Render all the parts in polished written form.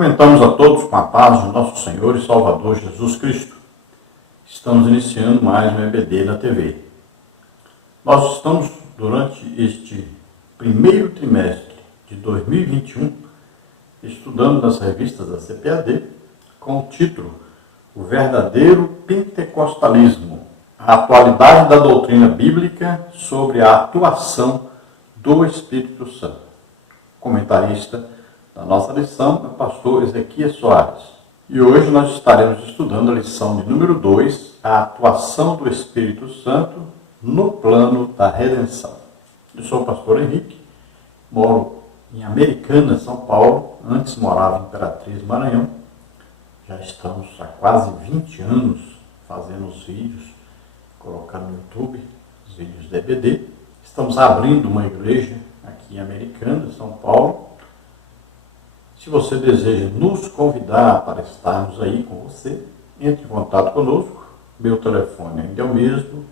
Cumprimentamos a todos com a paz de nosso Senhor e Salvador Jesus Cristo. Estamos iniciando mais um EBD na TV. Nós estamos, durante este primeiro trimestre de 2021, estudando nas revistas da CPAD, com o título O Verdadeiro Pentecostalismo, a atualidade da doutrina bíblica sobre a atuação do Espírito Santo. Comentarista da nossa lição é o pastor Ezequias Soares. E hoje nós estaremos estudando a lição de número 2, a atuação do Espírito Santo no plano da redenção. Eu sou o pastor Henrique, moro em Americana, São Paulo, antes morava em Imperatriz, Maranhão. Já estamos há quase 20 anos fazendo os vídeos, colocando no YouTube os vídeos de EBD. Estamos abrindo uma igreja aqui em Americana, São Paulo. Se você deseja nos convidar para estarmos aí com você, entre em contato conosco. Meu telefone ainda é o mesmo,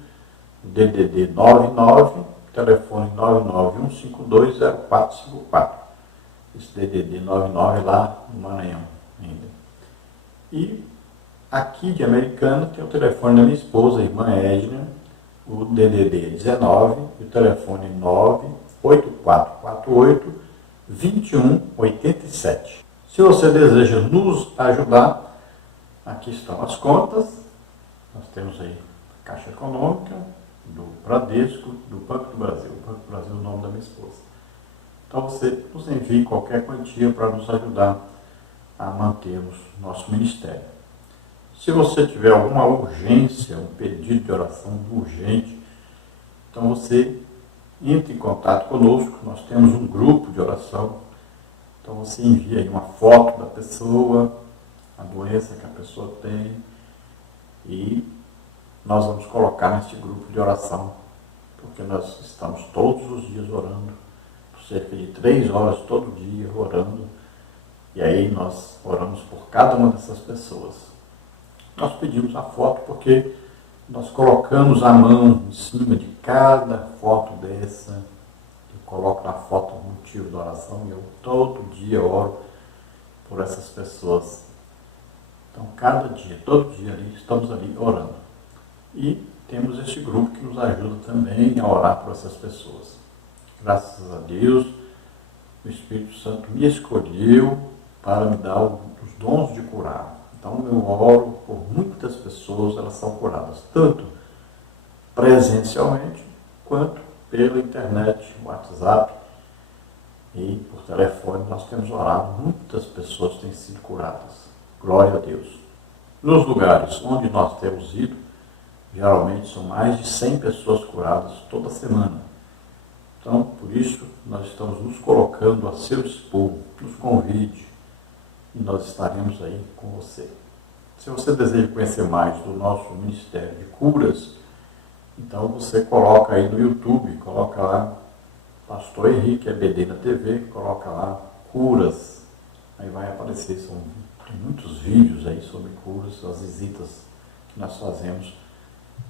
DDD 99, telefone 991520454. Esse DDD 99 lá no Maranhão ainda. E aqui de Americana tem o telefone da minha esposa, a irmã Edna, o DDD 19 e o telefone 98448-2187. Se você deseja nos ajudar, aqui estão as contas. Nós temos aí a Caixa Econômica, do Bradesco, do Banco do Brasil. O Banco do Brasil é o nome da minha esposa. Então você nos envie qualquer quantia para nos ajudar a mantermos nosso ministério. Se você tiver alguma urgência, um pedido de oração urgente, então você entre em contato conosco. Nós temos um grupo de oração. Então você envia aí uma foto da pessoa, a doença que a pessoa tem, e nós vamos colocar nesse grupo de oração, porque nós estamos todos os dias orando, por cerca de 3 horas todo dia orando, e aí nós oramos por cada uma dessas pessoas. Nós pedimos a foto porque nós colocamos a mão em cima de cada foto dessa. Eu coloco na foto o motivo da oração e eu todo dia oro por essas pessoas. Então, cada dia, todo dia ali, estamos ali orando. E temos esse grupo que nos ajuda também a orar por essas pessoas. Graças a Deus, o Espírito Santo me escolheu para me dar os dons de curar. Então eu oro por muitas pessoas, elas são curadas, tanto presencialmente, quanto pela internet, WhatsApp e por telefone. Nós temos orado, muitas pessoas têm sido curadas. Glória a Deus. Nos lugares onde nós temos ido, geralmente são mais de 100 pessoas curadas toda semana. Então, por isso, nós estamos nos colocando a seu dispor, nos convide, e nós estaremos aí com você. Se você deseja conhecer mais do nosso Ministério de Curas, então você coloca aí no YouTube, coloca lá Pastor Henrique EBD na TV, coloca lá curas, aí vai aparecer, tem muitos vídeos aí sobre curas, as visitas que nós fazemos,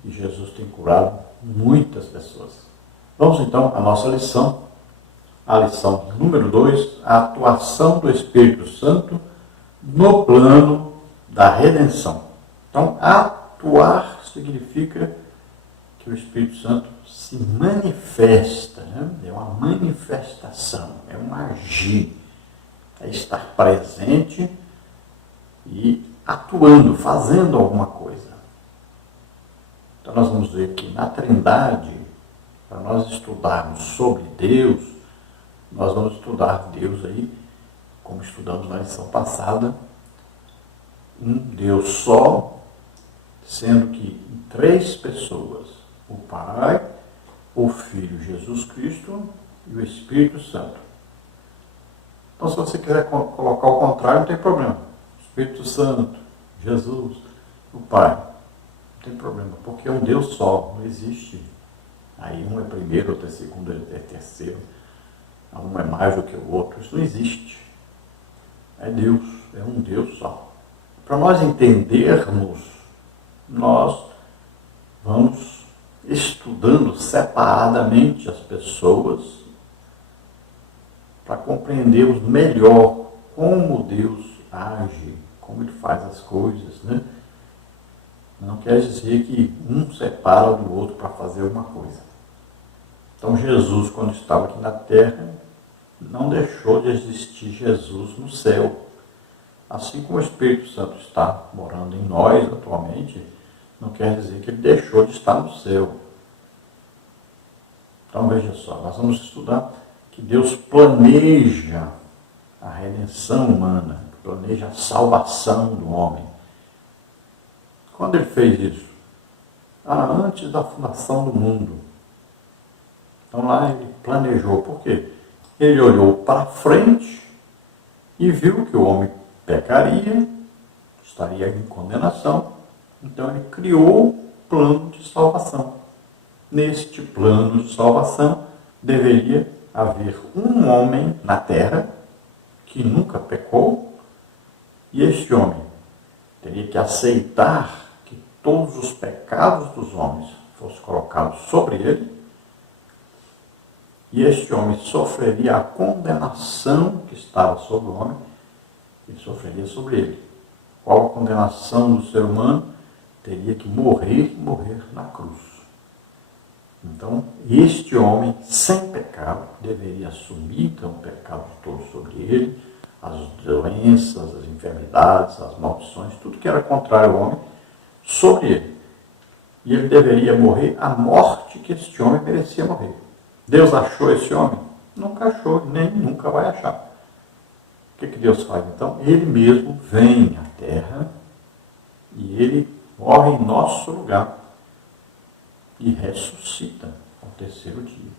e Jesus tem curado muitas pessoas. Vamos então à nossa lição, a lição número 2, a atuação do Espírito Santo no plano da redenção. Então, atuar significa que o Espírito Santo se manifesta, né? É uma manifestação, é um agir, é estar presente e atuando, fazendo alguma coisa. Então, nós vamos ver que na Trindade, para nós estudarmos sobre Deus, nós vamos estudar Deus aí, como estudamos na lição passada, um Deus só, sendo que em 3 pessoas, o Pai, o Filho Jesus Cristo e o Espírito Santo. Então, se você quiser colocar o contrário, não tem problema. Espírito Santo, Jesus, o Pai, não tem problema, porque é um Deus só, não existe. Aí um é primeiro, outro é segundo, outro é terceiro, um é mais do que o outro, isso não existe. É Deus, é um Deus só. Para nós entendermos, nós vamos estudando separadamente as pessoas para compreendermos melhor como Deus age, como ele faz as coisas, né? Não quer dizer que um separa do outro para fazer uma coisa. Então Jesus, quando estava aqui na terra, não deixou de existir Jesus no céu. Assim como o Espírito Santo está morando em nós atualmente, não quer dizer que ele deixou de estar no céu. Então veja só, nós vamos estudar que Deus planeja a redenção humana, planeja a salvação do homem. Quando ele fez isso? Antes da fundação do mundo. Então lá ele planejou. Por quê? Ele olhou para frente e viu que o homem pecaria, estaria em condenação. Então ele criou o plano de salvação. Neste plano de salvação deveria haver um homem na terra que nunca pecou, e este homem teria que aceitar que todos os pecados dos homens fossem colocados sobre ele, e este homem sofreria a condenação que estava sobre o homem, ele sofreria sobre ele. Qual a condenação do ser humano? Teria que morrer na cruz. Então, este homem, sem pecado, deveria assumir então, o pecado todo sobre ele, as doenças, as enfermidades, as maldições, tudo que era contrário ao homem, sobre ele. E ele deveria morrer a morte que este homem merecia morrer. Deus achou esse homem? Nunca achou, nem nunca vai achar. O que Deus faz então? Ele mesmo vem à terra e ele morre em nosso lugar e ressuscita ao terceiro dia.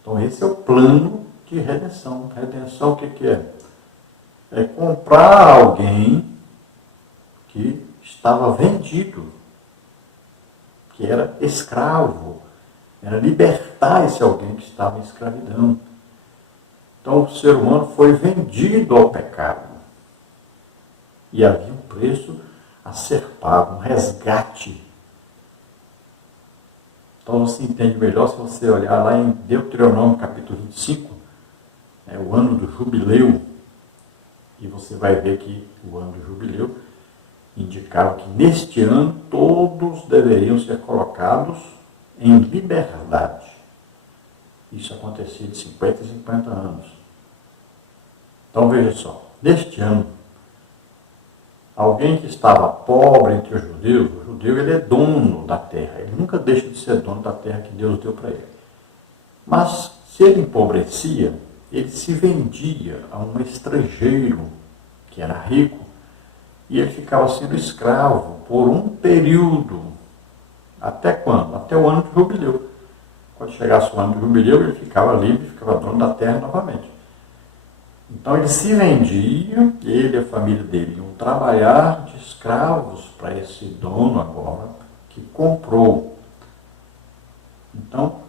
Então esse é o plano de redenção. Redenção o que é? É comprar alguém que estava vendido, que era escravo, era libertar esse alguém que estava em escravidão. Então o ser humano foi vendido ao pecado. E havia um preço a ser pago, um resgate. Então você entende melhor se você olhar lá em Deuteronômio capítulo 25, o ano do jubileu, e você vai ver que o ano do jubileu indicava que neste ano todos deveriam ser colocados em liberdade. Isso acontecia de 50 em 50 anos. Então veja só, neste ano, alguém que estava pobre entre os judeus, o judeu ele é dono da terra, ele nunca deixa de ser dono da terra que Deus deu para ele. Mas se ele empobrecia, ele se vendia a um estrangeiro que era rico e ele ficava sendo escravo por um período. Até quando? Até o ano do jubileu. Quando chegasse o ano do jubileu, ele ficava livre, ficava dono da terra novamente. Então ele se vendia, ele e a família dele iam trabalhar de escravos para esse dono agora, que comprou. Então,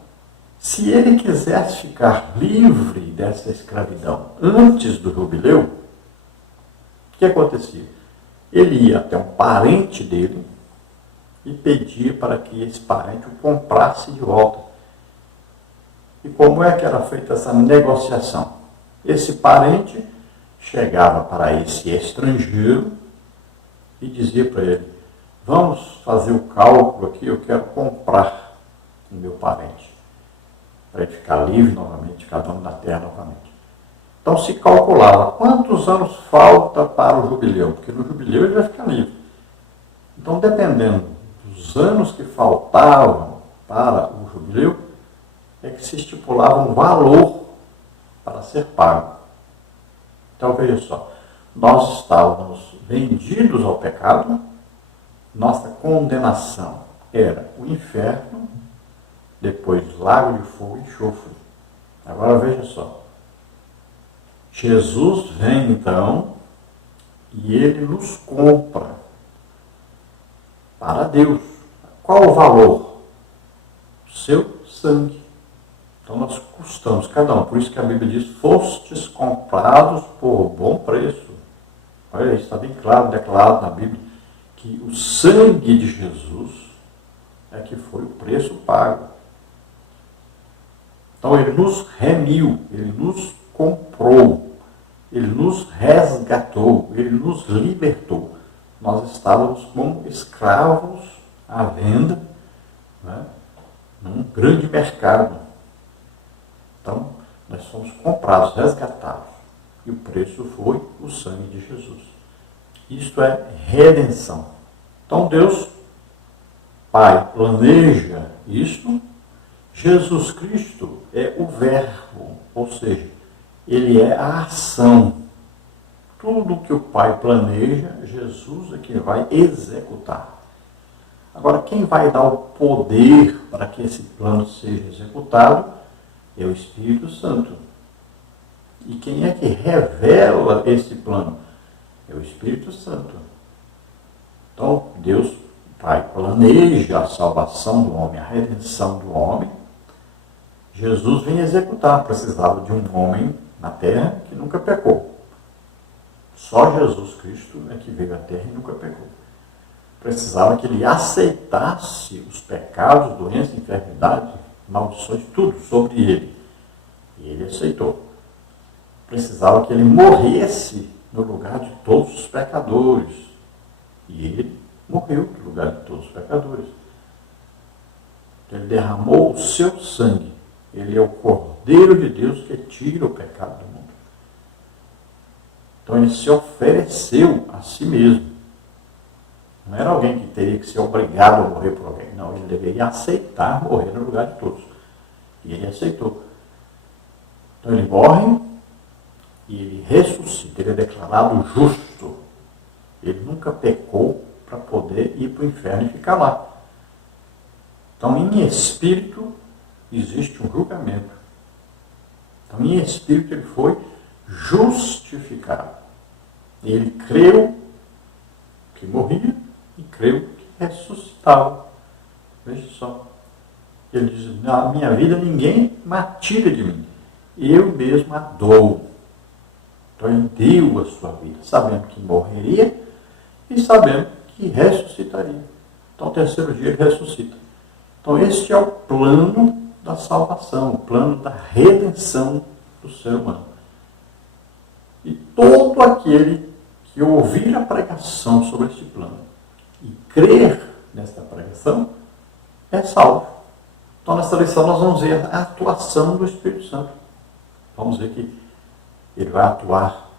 se ele quisesse ficar livre dessa escravidão antes do jubileu, o que acontecia? Ele ia até um parente dele e pedia para que esse parente o comprasse de volta. E como é que era feita essa negociação? Esse parente chegava para esse estrangeiro e dizia para ele: vamos fazer o cálculo aqui, eu quero comprar o meu parente, para ele ficar livre novamente, ficar dono da terra novamente. Então se calculava quantos anos falta para o jubileu, porque no jubileu ele vai ficar livre. Então, dependendo dos anos que faltavam para o jubileu, é que se estipulava um valor para ser pago. Então veja só, nós estávamos vendidos ao pecado, nossa condenação era o inferno, depois lago de fogo e enxofre. Agora veja só, Jesus vem então e ele nos compra para Deus. Qual o valor? Seu sangue. Então nós custamos cada um. Por isso que a Bíblia diz: fostes comprados por bom preço. Olha, está bem claro, declarado na Bíblia, que o sangue de Jesus é que foi o preço pago. Então ele nos remiu, ele nos comprou, ele nos resgatou. nos libertou. Nós estávamos como escravos à venda, né, num grande mercado. Então, nós fomos comprados, resgatados. E o preço foi o sangue de Jesus. Isto é redenção. Então, Deus, Pai, planeja isso. Jesus Cristo é o verbo, ou seja, ele é a ação. Tudo que o Pai planeja, Jesus é quem vai executar. Agora, quem vai dar o poder para que esse plano seja executado é o Espírito Santo. E quem é que revela esse plano? É o Espírito Santo. Então, Deus Pai planeja a salvação do homem, a redenção do homem. Jesus vem executar. Precisava de um homem na terra que nunca pecou. Só Jesus Cristo é que veio à terra e nunca pecou. Precisava que ele aceitasse os pecados, doenças, enfermidades, maldições, tudo sobre ele. E ele aceitou. Precisava que ele morresse no lugar de todos os pecadores. E ele morreu no lugar de todos os pecadores. Então, ele derramou o seu sangue. Ele é o Cordeiro de Deus que tira o pecado do mundo. Então ele se ofereceu a si mesmo. Não era alguém que teria que ser obrigado a morrer por alguém. Não, ele deveria aceitar morrer no lugar de todos. E ele aceitou. Então ele morre e ele ressuscita. Ele é declarado justo. Ele nunca pecou para poder ir para o inferno e ficar lá. Então, em espírito, existe um julgamento. Então, em espírito, ele foi justificado. Ele creu que morria e creu que ressuscitava. Veja só. Ele diz, na minha vida ninguém me tira de mim. Eu mesmo a dou. Então ele deu a sua vida, sabendo que morreria e sabendo que ressuscitaria. Então, o terceiro dia ele ressuscita. Então, este é o plano da salvação, o plano da redenção do ser humano. E todo aquele que ouvir a pregação sobre este plano e crer nesta pregação é salvo. Então, nesta lição, nós vamos ver a atuação do Espírito Santo. Vamos ver que ele vai atuar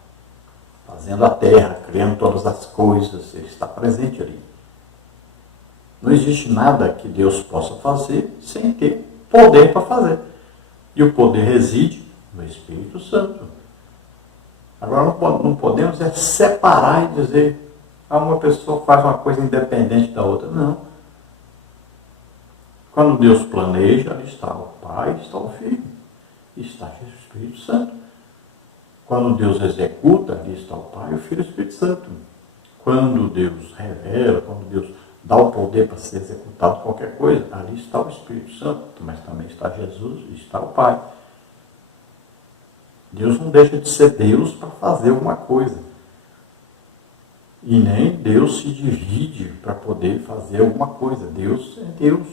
fazendo a terra, criando todas as coisas, ele está presente ali. Não existe nada que Deus possa fazer sem ter poder para fazer. E o poder reside no Espírito Santo. Agora não podemos separar e dizer uma pessoa faz uma coisa independente da outra. Não. Quando Deus planeja, ali está o Pai, está o Filho, está o Espírito Santo. Quando Deus executa, ali está o Pai, o Filho e o Espírito Santo. Quando Deus revela, quando Deus dá o poder para ser executado qualquer coisa, ali está o Espírito Santo, mas também está Jesus e está o Pai. Deus não deixa de ser Deus para fazer alguma coisa. E nem Deus se divide para poder fazer alguma coisa. Deus é Deus,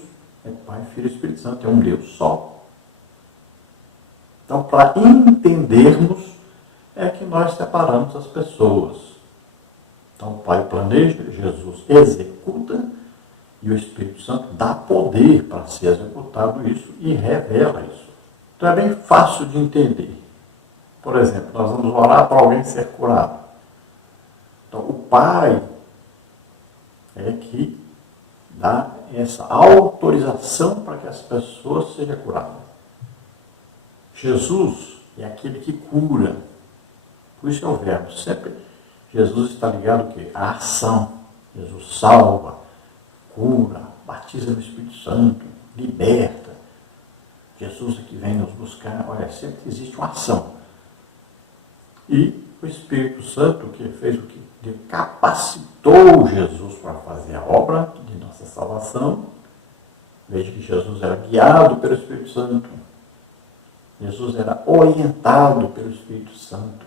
é Pai, Filho e Espírito Santo, é um Deus só. Então, para entendermos, é que nós separamos as pessoas. Então, o Pai planeja, Jesus executa e o Espírito Santo dá poder para ser executado isso e revela isso. Então, é bem fácil de entender. Por exemplo, nós vamos orar para alguém ser curado. Então, o Pai é que dá essa autorização para que as pessoas sejam curadas. Jesus é aquele que cura. Por isso é o verbo. Sempre Jesus está ligado ao quê? À ação. Jesus salva, cura, batiza no Espírito Santo, liberta. Jesus é que vem nos buscar. Olha, sempre existe uma ação. E o Espírito Santo, que fez o que? Ele capacitou Jesus para fazer a obra de nossa salvação. Veja que Jesus era guiado pelo Espírito Santo. Jesus era orientado pelo Espírito Santo.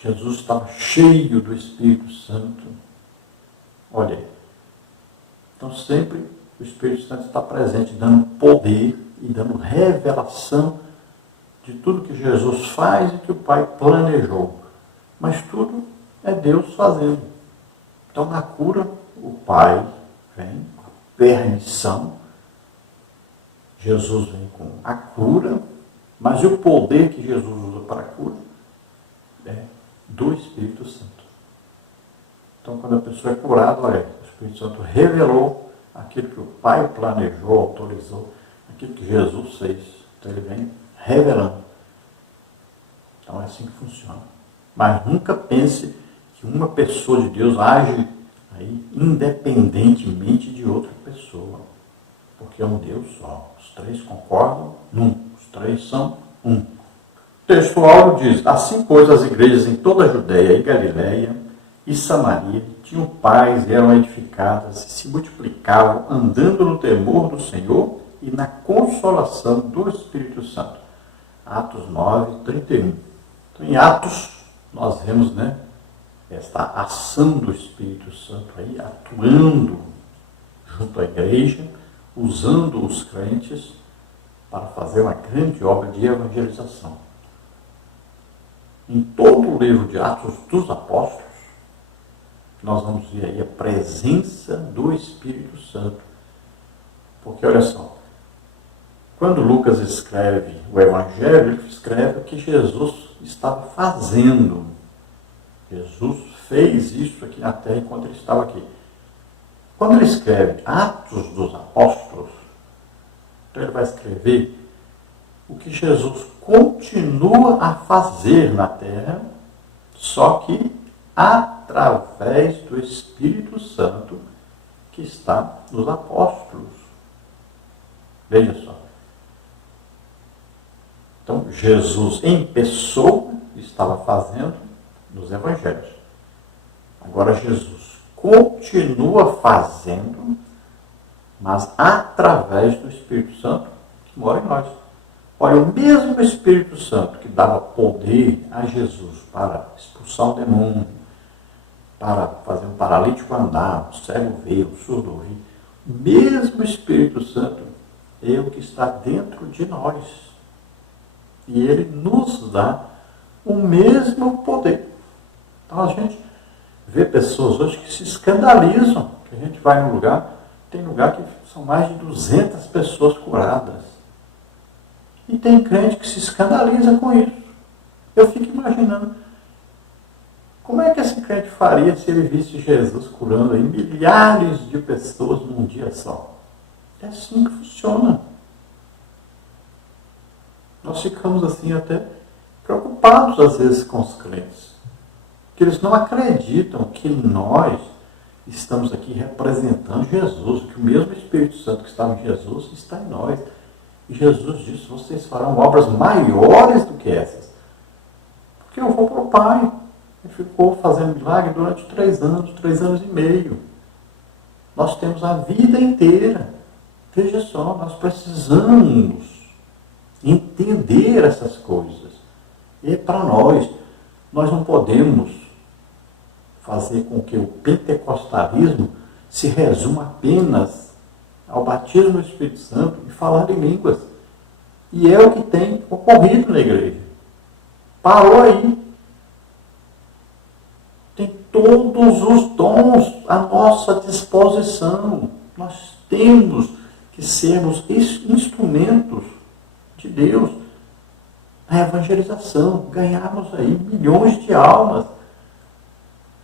Jesus estava cheio do Espírito Santo. Olha aí. Então sempre o Espírito Santo está presente, dando poder e dando revelação de tudo que Jesus faz e que o Pai planejou. Mas tudo é Deus fazendo. Então, na cura, o Pai vem com a permissão, Jesus vem com a cura, mas o poder que Jesus usa para a cura é do Espírito Santo. Então, quando a pessoa é curada, olha, o Espírito Santo revelou aquilo que o Pai planejou, autorizou, aquilo que Jesus fez. Então, ele vem revelando. Então, é assim que funciona. Mas nunca pense que uma pessoa de Deus age aí independentemente de outra pessoa. Porque é um Deus só. Os três concordam num. Os três são um. O texto áureo diz: assim, pois, as igrejas em toda a Judéia e Galiléia e Samaria tinham paz e eram edificadas e se multiplicavam, andando no temor do Senhor e na consolação do Espírito Santo. Atos 9, 31. Então, em Atos, nós vemos, esta ação do Espírito Santo aí, atuando junto à igreja, usando os crentes para fazer uma grande obra de evangelização. Em todo o livro de Atos dos Apóstolos, nós vamos ver aí a presença do Espírito Santo. Porque, olha só, quando Lucas escreve o Evangelho, ele escreve o que Jesus estava fazendo. Jesus fez isso aqui na terra enquanto ele estava aqui. Quando ele escreve Atos dos Apóstolos, então ele vai escrever o que Jesus continua a fazer na terra, só que através do Espírito Santo que está nos apóstolos. Veja só. Então, Jesus em pessoa estava fazendo nos evangelhos. Agora, Jesus continua fazendo, mas através do Espírito Santo que mora em nós. Olha, o mesmo Espírito Santo que dava poder a Jesus para expulsar o demônio, para fazer um paralítico andar, um cego ver, um surdo ouvir, o mesmo Espírito Santo é o que está dentro de nós. E ele nos dá o mesmo poder. Então a gente vê pessoas hoje que se escandalizam, que a gente vai num lugar, tem lugar que são mais de 200 pessoas curadas. E tem crente que se escandaliza com isso. Eu fico imaginando, como é que esse crente faria se ele visse Jesus curando aí milhares de pessoas num dia só? É assim que funciona. Nós ficamos assim até preocupados às vezes com os crentes. Que eles não acreditam que nós estamos aqui representando Jesus, que o mesmo Espírito Santo que estava em Jesus está em nós. E Jesus disse: vocês farão obras maiores do que essas. Porque eu vou para o Pai. Ele ficou fazendo milagre durante 3 anos e meio. Nós temos a vida inteira. Veja só, nós precisamos entender essas coisas. E para nós não podemos fazer com que o pentecostalismo se resuma apenas ao batismo do Espírito Santo e falar em línguas. E é o que tem ocorrido na igreja. Parou aí. Tem todos os dons à nossa disposição. Nós temos que sermos instrumentos de Deus na evangelização, ganharmos aí milhões de almas.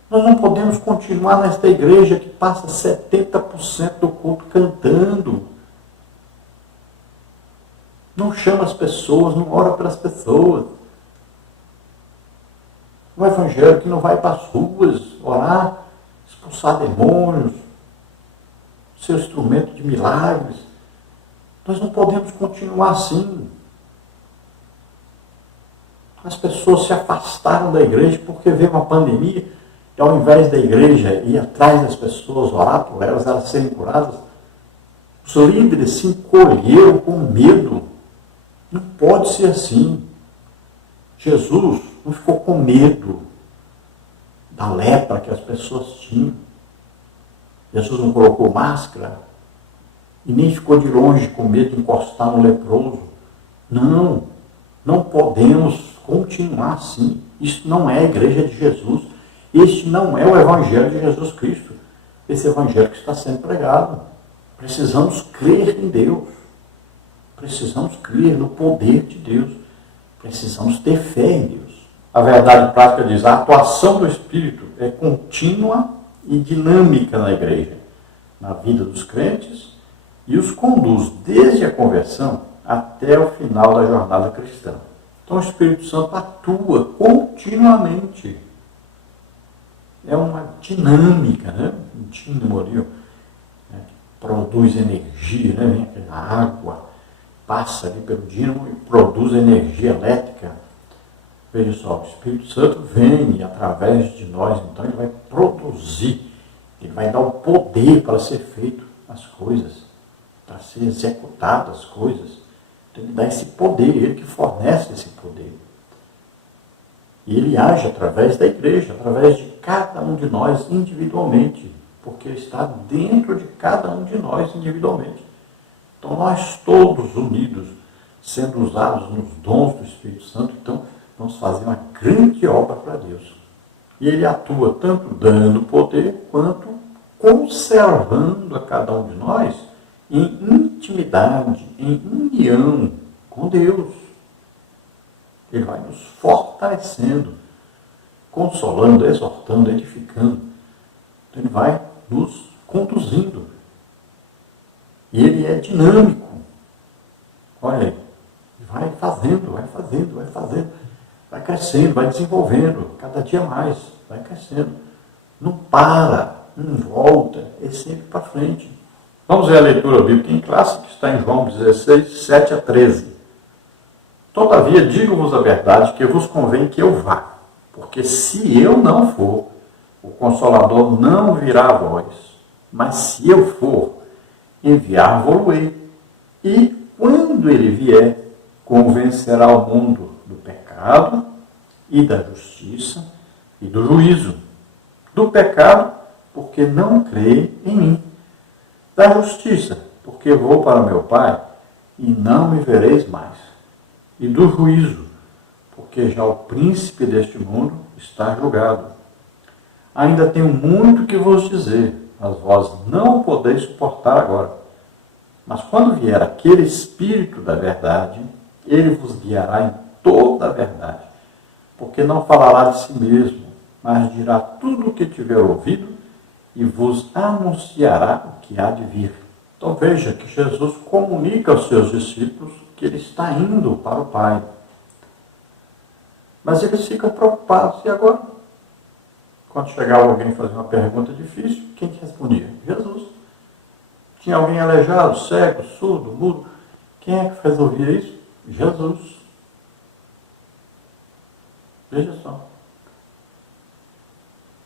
Nós não podemos continuar nesta igreja que passa 70% do culto cantando. Não chama as pessoas, não ora pelas pessoas. Um evangelho que não vai para as ruas orar, expulsar demônios, ser instrumento de milagres. Nós não podemos continuar assim. As pessoas se afastaram da igreja porque veio uma pandemia e ao invés da igreja ir atrás das pessoas, orar por elas serem curadas, os líderes se encolheram com medo. Não pode ser assim. Jesus não ficou com medo da lepra que as pessoas tinham. Jesus não colocou máscara e nem ficou de longe com medo de encostar no leproso. Não podemos continuar assim. Isso não é a igreja de Jesus. Este não é o Evangelho de Jesus Cristo. Esse Evangelho que está sendo pregado. Precisamos crer em Deus. Precisamos crer no poder de Deus. Precisamos ter fé em Deus. A verdade prática diz: a atuação do Espírito é contínua e dinâmica na igreja, na vida dos crentes, e os conduz desde a conversão até o final da jornada cristã. Então o Espírito Santo atua continuamente. É uma dinâmica, né? Um dínamo ali, né? Produz energia, né? Vem aquela água, passa ali pelo dínamo e produz energia elétrica. Veja só, o Espírito Santo vem através de nós, então ele vai produzir, ele vai dar o poder para ser feito as coisas, para ser executadas as coisas. Então ele dá esse poder, ele que fornece esse poder. E ele age através da igreja, através de cada um de nós individualmente, porque ele está dentro de cada um de nós individualmente. Então nós todos unidos, sendo usados nos dons do Espírito Santo, então vamos fazer uma grande obra para Deus. E ele atua tanto dando poder, quanto conservando a cada um de nós em intimidade, em união com Deus. Ele vai nos fortalecendo, consolando, exortando, edificando. Então ele vai nos conduzindo. E ele é dinâmico. Olha aí, ele vai fazendo, vai fazendo, vai fazendo. Vai crescendo, vai desenvolvendo, cada dia mais, vai crescendo. Não para, não volta, é sempre para frente. Vamos ver a leitura bíblica em classe, que está em João 16, 7 a 13. Todavia, digo-vos a verdade, que vos convém que eu vá, porque se eu não for, o Consolador não virá a vós, mas se eu for, enviar-vos-ei. E, quando ele vier, convencerá o mundo do pecado e da justiça e do juízo. Do pecado, porque não crê em mim. Da justiça, porque vou para meu Pai e não me vereis mais. E do juízo, porque já o príncipe deste mundo está julgado. Ainda tenho muito que vos dizer, mas vós não o podeis suportar agora. Mas quando vier aquele Espírito da verdade, ele vos guiará em toda a verdade, porque não falará de si mesmo, mas dirá tudo o que tiver ouvido e vos anunciará o que há de vir. Então veja que Jesus comunica aos seus discípulos que ele está indo para o Pai. Mas eles ficam preocupados. E agora? Quando chegava alguém fazer uma pergunta difícil, quem que respondia? Jesus. Tinha alguém aleijado, cego, surdo, mudo? Quem é que resolvia isso? Jesus. Veja só.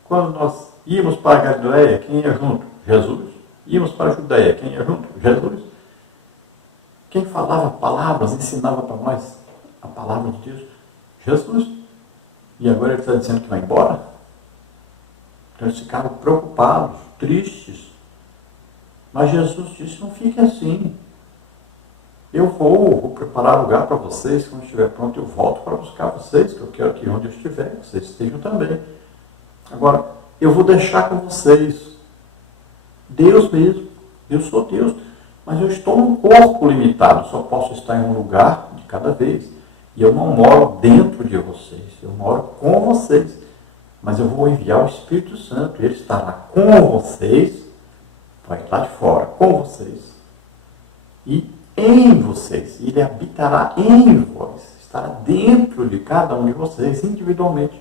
Quando nós íamos para a Galileia, quem ia junto? Jesus. Íamos para a Judeia, quem ia junto? Jesus. Quem falava palavras, ensinava para nós a palavra de Deus? Jesus. E agora ele está dizendo que vai embora? Então eles ficaram preocupados, tristes. Mas Jesus disse: não fique assim. Eu vou preparar lugar para vocês. Quando estiver pronto, eu volto para buscar vocês, que eu quero que onde eu estiver, vocês estejam também. Agora, eu vou deixar com vocês Deus mesmo. Eu sou Deus, mas eu estou num corpo limitado. Só posso estar em um lugar de cada vez. E eu não moro dentro de vocês. Eu moro com vocês. Mas eu vou enviar o Espírito Santo. Ele estará com vocês. Vai lá de fora, com vocês. E em vocês. Ele habitará em vós. Estará dentro de cada um de vocês, individualmente.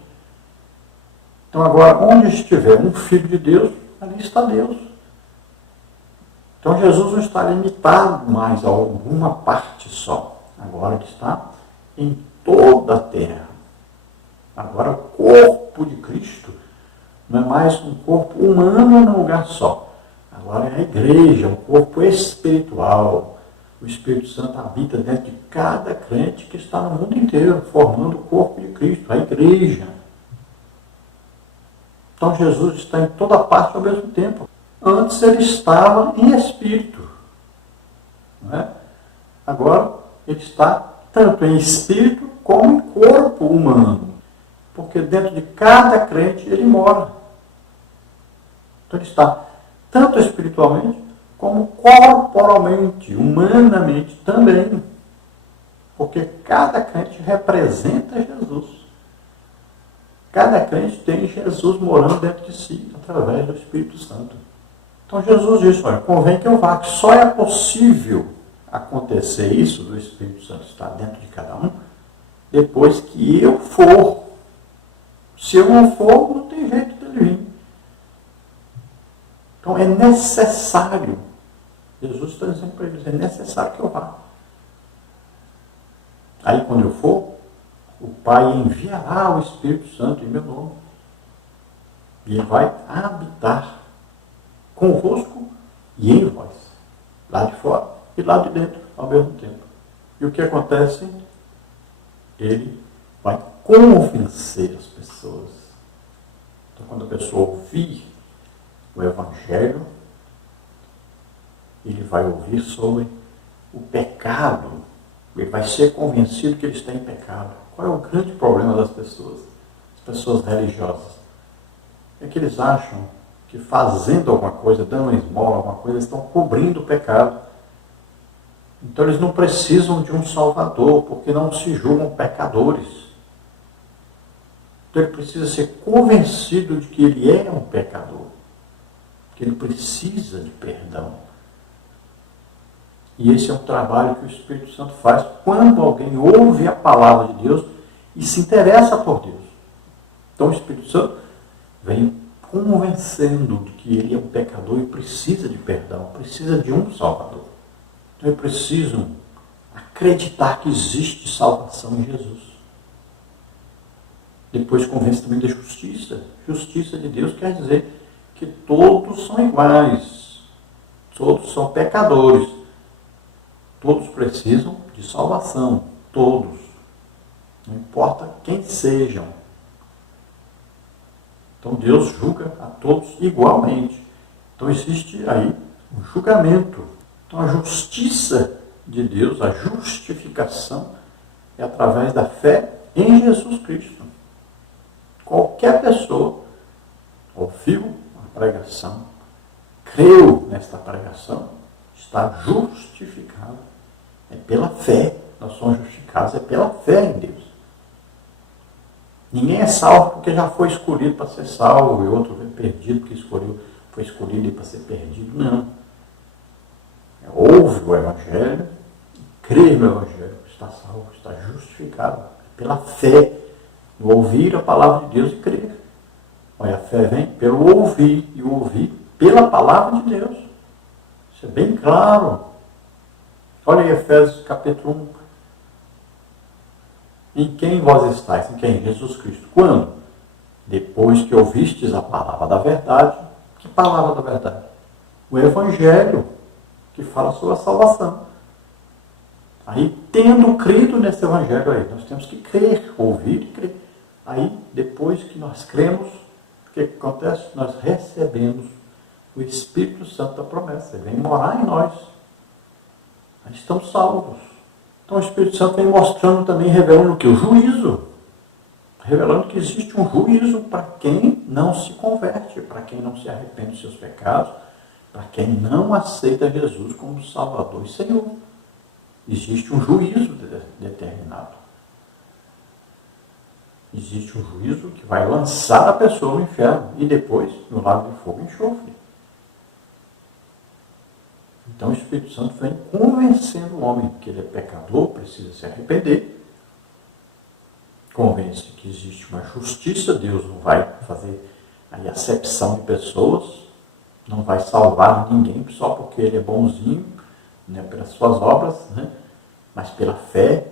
Então agora, onde estiver um filho de Deus, ali está Deus. Então Jesus não está limitado mais a alguma parte só. Agora ele está em toda a terra. Agora o corpo de Cristo não é mais um corpo humano num lugar só. Agora é a igreja, um corpo espiritual. O Espírito Santo habita dentro de cada crente que está no mundo inteiro, formando o corpo de Cristo, a igreja. Então Jesus está em toda parte ao mesmo tempo. Antes ele estava em espírito. Não é? Agora ele está tanto em espírito como em corpo humano. Porque dentro de cada crente ele mora. Então ele está tanto espiritualmente como corporalmente, humanamente também. Porque cada crente representa Jesus. Cada crente tem Jesus morando dentro de si, através do Espírito Santo. Então Jesus disse, olha, convém que eu vá, que só é possível acontecer isso, do Espírito Santo estar dentro de cada um, depois que eu for. Se eu não for, não tem jeito dele vir. Então é necessário, Jesus está dizendo para eles, é necessário que eu vá. Aí quando eu for, o Pai enviará o Espírito Santo em meu nome. E ele vai habitar convosco e em vós. Lá de fora e lá de dentro ao mesmo tempo. E o que acontece? Ele vai convencer as pessoas. Então quando a pessoa ouvir o Evangelho, ele vai ouvir sobre o pecado. Ele vai ser convencido que ele está em pecado. Qual é o grande problema das pessoas? As pessoas religiosas. É que eles acham que fazendo alguma coisa, dando uma esmola, alguma coisa, eles estão cobrindo o pecado. Então eles não precisam de um Salvador, porque não se julgam pecadores. Então ele precisa ser convencido de que ele é um pecador. Que ele precisa de perdão. E esse é um trabalho que o Espírito Santo faz quando alguém ouve a palavra de Deus e se interessa por Deus. Então o Espírito Santo vem convencendo de que ele é um pecador e precisa de perdão, precisa de um Salvador. Então eles precisam acreditar que existe salvação em Jesus. Depois convence também da justiça. Justiça de Deus quer dizer que todos são iguais, todos são pecadores. Todos precisam de salvação, todos. Não importa quem sejam. Então Deus julga a todos igualmente. Então existe aí um julgamento. Então a justiça de Deus, a justificação, é através da fé em Jesus Cristo. Qualquer pessoa ouviu a pregação, creu nesta pregação, está justificado. É pela fé. Nós somos justificados, é pela fé em Deus. Ninguém é salvo porque já foi escolhido para ser salvo, e outro foi perdido porque foi escolhido para ser perdido. Não. Ouve o Evangelho, crê no Evangelho, está salvo, está justificado. É pela fé, no ouvir a palavra de Deus e crer. Olha, a fé vem pelo ouvir, e o ouvir pela palavra de Deus. Isso é bem claro. Olha aí Efésios capítulo 1. Em quem vós estáis? Em quem? Jesus Cristo. Quando? Depois que ouvistes a palavra da verdade. Que palavra da verdade? O Evangelho, que fala sobre a salvação. Aí, tendo crido nesse Evangelho aí, nós temos que crer, ouvir e crer. Aí, depois que nós cremos, o que acontece? Nós recebemos o Espírito Santo da promessa. Ele vem morar em nós. Nós estamos salvos. Então o Espírito Santo vem mostrando também, revelando o que? O juízo. Revelando que existe um juízo para quem não se converte, para quem não se arrepende dos seus pecados, para quem não aceita Jesus como Salvador e Senhor. Existe um juízo determinado. Existe um juízo que vai lançar a pessoa no inferno e depois no lago de fogo e enxofre. Então o Espírito Santo vem convencendo o homem que ele é pecador, precisa se arrepender. Convence que existe uma justiça, Deus não vai fazer a acepção de pessoas, não vai salvar ninguém só porque ele é bonzinho, né, pelas suas obras, né, mas pela fé.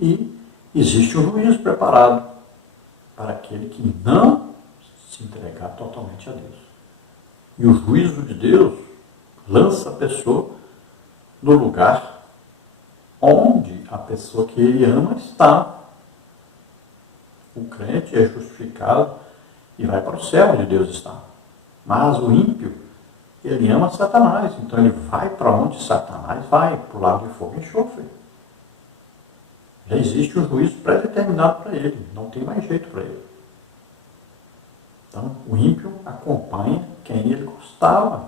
E existe um juízo preparado para aquele que não se entregar totalmente a Deus. E o juízo de Deus lança a pessoa no lugar onde a pessoa que ele ama está. O crente é justificado e vai para o céu onde Deus está. Mas o ímpio, ele ama Satanás. Então ele vai para onde Satanás vai, para o lago de fogo e enxofre. Já existe um juízo pré-determinado para ele, não tem mais jeito para ele. Então, o ímpio acompanha quem ele gostava,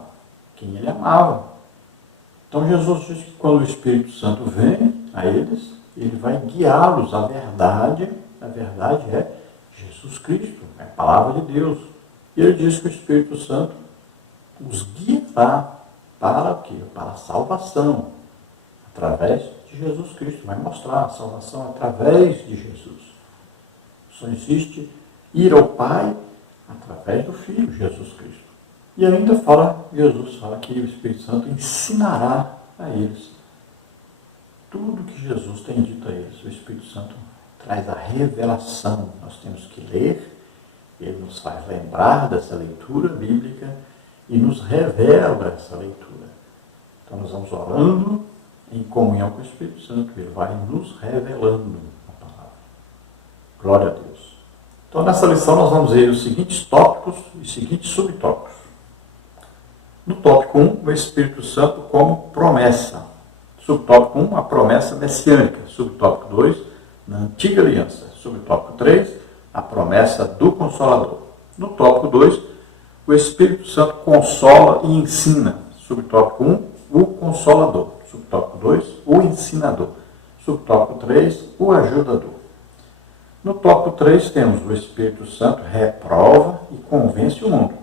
quem ele amava. Então, Jesus diz que quando o Espírito Santo vem a eles, ele vai guiá-los à verdade. A verdade é Jesus Cristo, é a palavra de Deus. E ele diz que o Espírito Santo os guiará para o quê? Para a salvação, através de Jesus Cristo. Vai mostrar a salvação através de Jesus. Só existe ir ao Pai através do Filho, Jesus Cristo. E ainda Jesus fala que o Espírito Santo ensinará a eles tudo que Jesus tem dito a eles. O Espírito Santo traz a revelação. Nós temos que ler, ele nos faz lembrar dessa leitura bíblica e nos revela essa leitura. Então nós vamos orando em comunhão com o Espírito Santo, ele vai nos revelando a palavra. Glória a Deus. Então nessa lição nós vamos ver os seguintes tópicos e seguintes subtópicos. No tópico 1, o Espírito Santo como promessa. Subtópico 1, a promessa messiânica. Subtópico 2, na antiga aliança. Subtópico 3, a promessa do Consolador. No tópico 2, o Espírito Santo consola e ensina. Subtópico 1, o Consolador. Subtópico 2, o Ensinador. Subtópico 3, o Ajudador. No tópico 3 temos o Espírito Santo reprova e convence o mundo.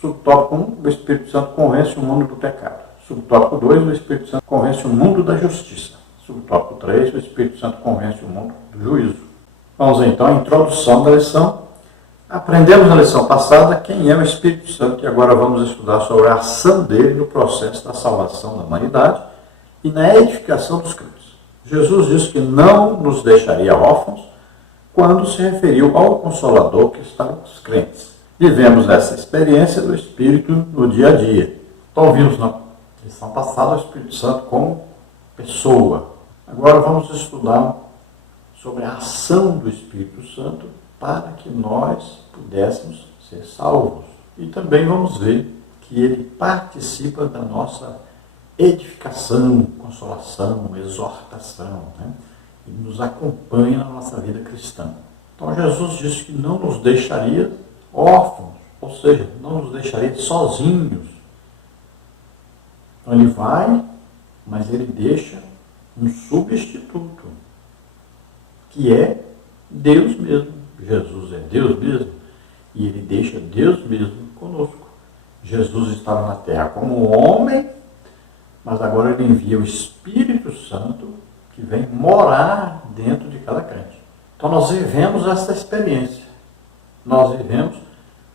Subtópico 1, o Espírito Santo convence o mundo do pecado. Subtópico 2, o Espírito Santo convence o mundo da justiça. Subtópico 3, o Espírito Santo convence o mundo do juízo. Vamos então à introdução da lição. Aprendemos na lição passada quem é o Espírito Santo e agora vamos estudar sobre a ação dele no processo da salvação da humanidade e na edificação dos crentes. Jesus disse que não nos deixaria órfãos quando se referiu ao Consolador que está nos crentes. Vivemos essa experiência do Espírito no dia a dia. Então vimos na lição passada o Espírito Santo como pessoa. Agora vamos estudar sobre a ação do Espírito Santo para que nós pudéssemos ser salvos. E também vamos ver que ele participa da nossa edificação, consolação, exortação, né? E nos acompanha na nossa vida cristã. Então Jesus disse que não nos deixaria órfãos, ou seja, não nos deixaria sozinhos. Então ele vai, mas ele deixa um substituto, que é Deus mesmo. Jesus é Deus mesmo, e ele deixa Deus mesmo conosco. Jesus estava na terra como homem, mas agora ele envia o Espírito Santo, que vem morar dentro de cada crente. Então nós vivemos essa experiência. Nós vivemos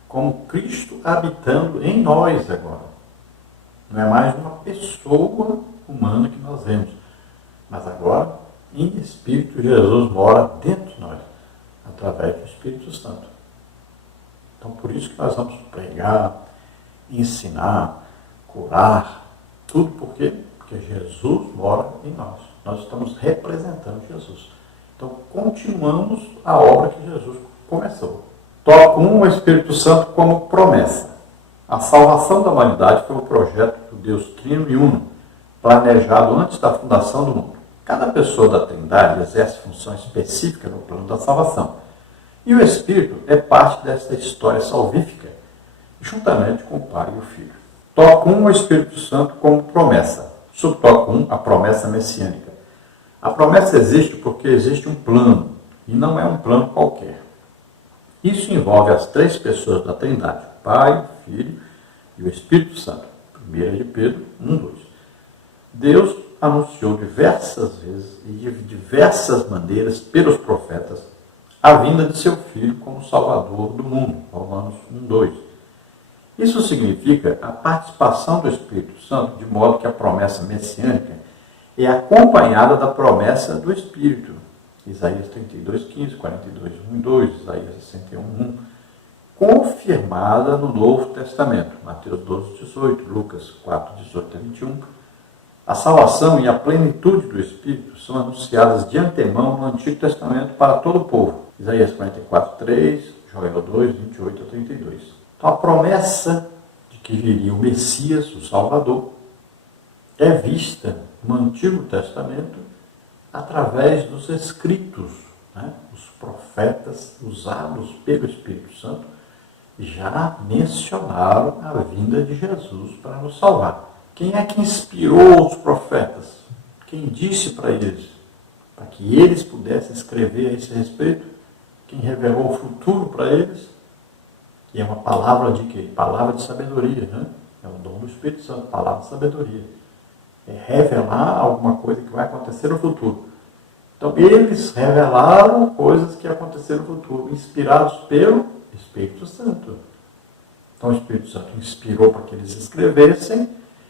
como Cristo habitando em nós agora. Não é mais uma pessoa humana que nós vemos, mas agora, em Espírito, Jesus mora dentro de nós, através do Espírito Santo. Então, por isso que nós vamos pregar, ensinar, curar, tudo por quê? Porque Jesus mora em nós. Nós estamos representando Jesus. Então, continuamos a obra que Jesus começou. Tópico 1, o Espírito Santo como promessa. A salvação da humanidade foi um projeto do Deus Trino e Uno, planejado antes da fundação do mundo. Cada pessoa da Trindade exerce função específica no plano da salvação. E o Espírito é parte dessa história salvífica, juntamente com o Pai e o Filho. Tópico 1, o Espírito Santo como promessa. Subtópico 1, a promessa messiânica. A promessa existe porque existe um plano, e não é um plano qualquer. Isso envolve as três pessoas da Trindade, o Pai, o Filho e o Espírito Santo. 1 de Pedro 1:2. Deus anunciou diversas vezes e de diversas maneiras pelos profetas a vinda de seu Filho como Salvador do mundo. Romanos 1:2. Isso significa a participação do Espírito Santo, de modo que a promessa messiânica é acompanhada da promessa do Espírito. Isaías 32:15, 42:1-2, Isaías 61:1. Confirmada no Novo Testamento, Mateus 12:18, Lucas 4:18-21. A salvação e a plenitude do Espírito são anunciadas de antemão no Antigo Testamento para todo o povo. Isaías 44:3, Joel 2:28-32. Então a promessa de que viria o Messias, o Salvador, é vista no Antigo Testamento através dos escritos, né? Os profetas usados pelo Espírito Santo já mencionaram a vinda de Jesus para nos salvar. Quem é que inspirou os profetas? Quem disse para eles? Para que eles pudessem escrever a esse respeito? Quem revelou o futuro para eles? E é uma palavra de quê? Palavra de sabedoria, né? É o dom do Espírito Santo, palavra de sabedoria. É revelar alguma coisa que vai acontecer no futuro. Então, eles revelaram coisas que aconteceram no futuro, inspirados pelo Espírito Santo. Então, o Espírito Santo inspirou para que eles escrevessem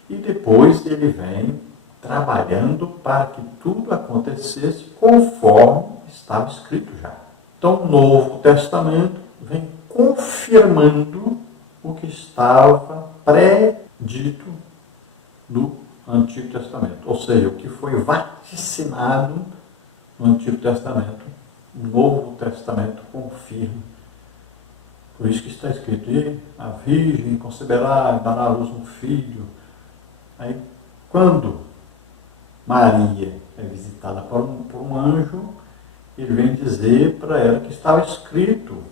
e depois ele vem trabalhando para que tudo acontecesse conforme estava escrito já. Então, o Novo Testamento vem confirmando o que estava pré-dito no Antigo Testamento. Ou seja, o que foi vaticinado no Antigo Testamento, o Novo Testamento confirma. Por isso que está escrito, e a Virgem conceberá e dará à luz um filho. Aí, quando Maria é visitada por um anjo, ele vem dizer para ela que estava escrito,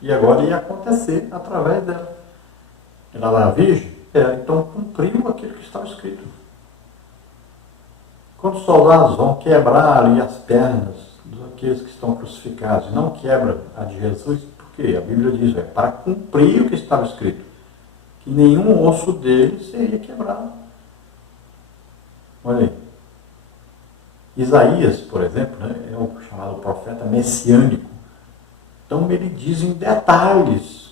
e agora ia acontecer através dela. Ela era virgem, ela então cumpriu aquilo que estava escrito. Quando os soldados vão quebrar ali as pernas daqueles que estão crucificados, e não quebra a de Jesus, porque a Bíblia diz, para cumprir o que estava escrito, que nenhum osso dele seria quebrado. Olha aí. Isaías, por exemplo, né, é o chamado profeta messiânico. Então ele diz em detalhes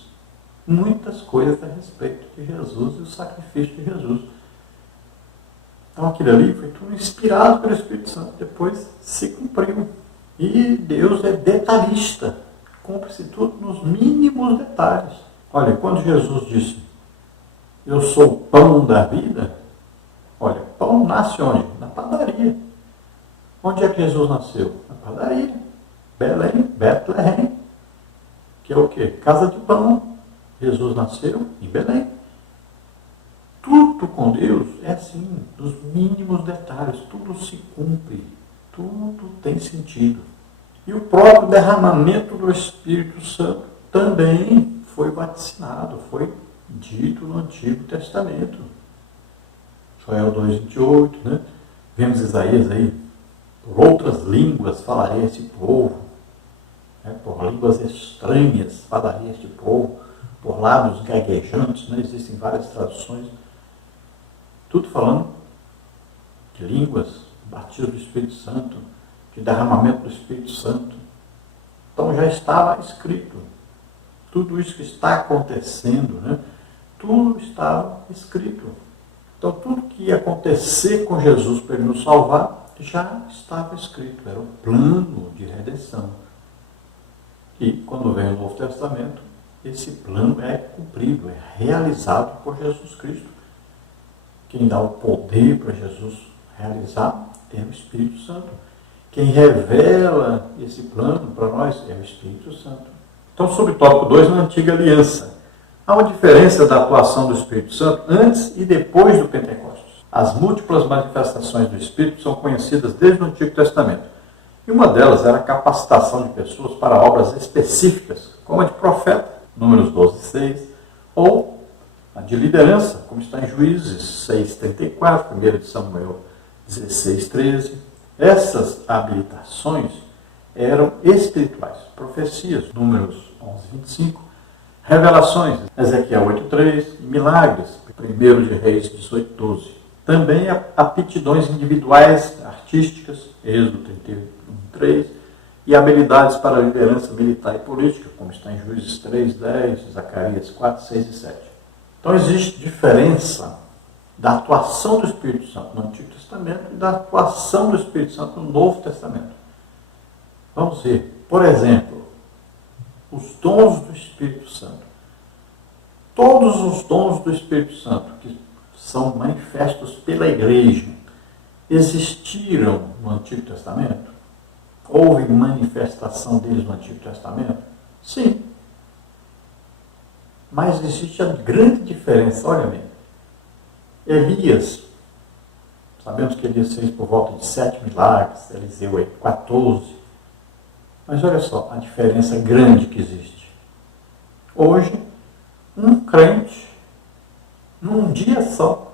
muitas coisas a respeito de Jesus e o sacrifício de Jesus. Então aquilo ali foi tudo inspirado pelo Espírito Santo, depois se cumpriu. E Deus é detalhista, cumpre-se tudo nos mínimos detalhes. Olha, quando Jesus disse, eu sou o pão da vida, olha, pão nasce onde? Na padaria. Onde é que Jesus nasceu? Na padaria. Belém, Betlehem, que é o quê? Casa de pão. Jesus nasceu em Belém. Tudo com Deus é assim, nos mínimos detalhes, tudo se cumpre, tudo tem sentido. E o próprio derramamento do Espírito Santo também foi vaticinado, foi dito no Antigo Testamento. Joel 2,28, né? Vemos Isaías aí, por outras línguas falarei este povo, né? Por línguas estranhas falarei este povo, por lábios gaguejantes, né? Existem várias traduções. Tudo falando de línguas, batismo do Espírito Santo, de derramamento do Espírito Santo. Então já estava escrito. Tudo isso que está acontecendo, né? Tudo estava escrito. Então tudo que ia acontecer com Jesus para ele nos salvar, já estava escrito. Era o plano de redenção. E quando vem o Novo Testamento, esse plano é cumprido, é realizado por Jesus Cristo. Quem dá o poder para Jesus realizar é o Espírito Santo. Quem revela esse plano para nós é o Espírito Santo. Então, sobre o tópico 2, na Antiga Aliança, há uma diferença da atuação do Espírito Santo antes e depois do Pentecostes. As múltiplas manifestações do Espírito são conhecidas desde o Antigo Testamento. E uma delas era a capacitação de pessoas para obras específicas, como a de profeta, Números 12:6, ou a de liderança, como está em Juízes 6:34, 1 de Samuel 16:13. Essas habilitações eram espirituais. Profecias, Números 11:25. Revelações, Ezequiel 8:3. Milagres, 1 de Reis 18:12. Também aptidões individuais, artísticas, Êxodo 31:3. E habilidades para liderança militar e política, como está em Juízes 3:10, Zacarias 4:6 e 7. Então existe diferença da atuação do Espírito Santo no Antigo Testamento e da atuação do Espírito Santo no Novo Testamento. Vamos ver, por exemplo, os dons do Espírito Santo. Todos os dons do Espírito Santo que são manifestos pela igreja existiram no Antigo Testamento? Houve manifestação deles no Antigo Testamento? Sim. Mas existe a grande diferença, olha bem. Elias Sabemos que Elias fez por volta de 7 milagres, Eliseu aí 14. Mas olha só a diferença grande que existe. Hoje, um crente, num dia só,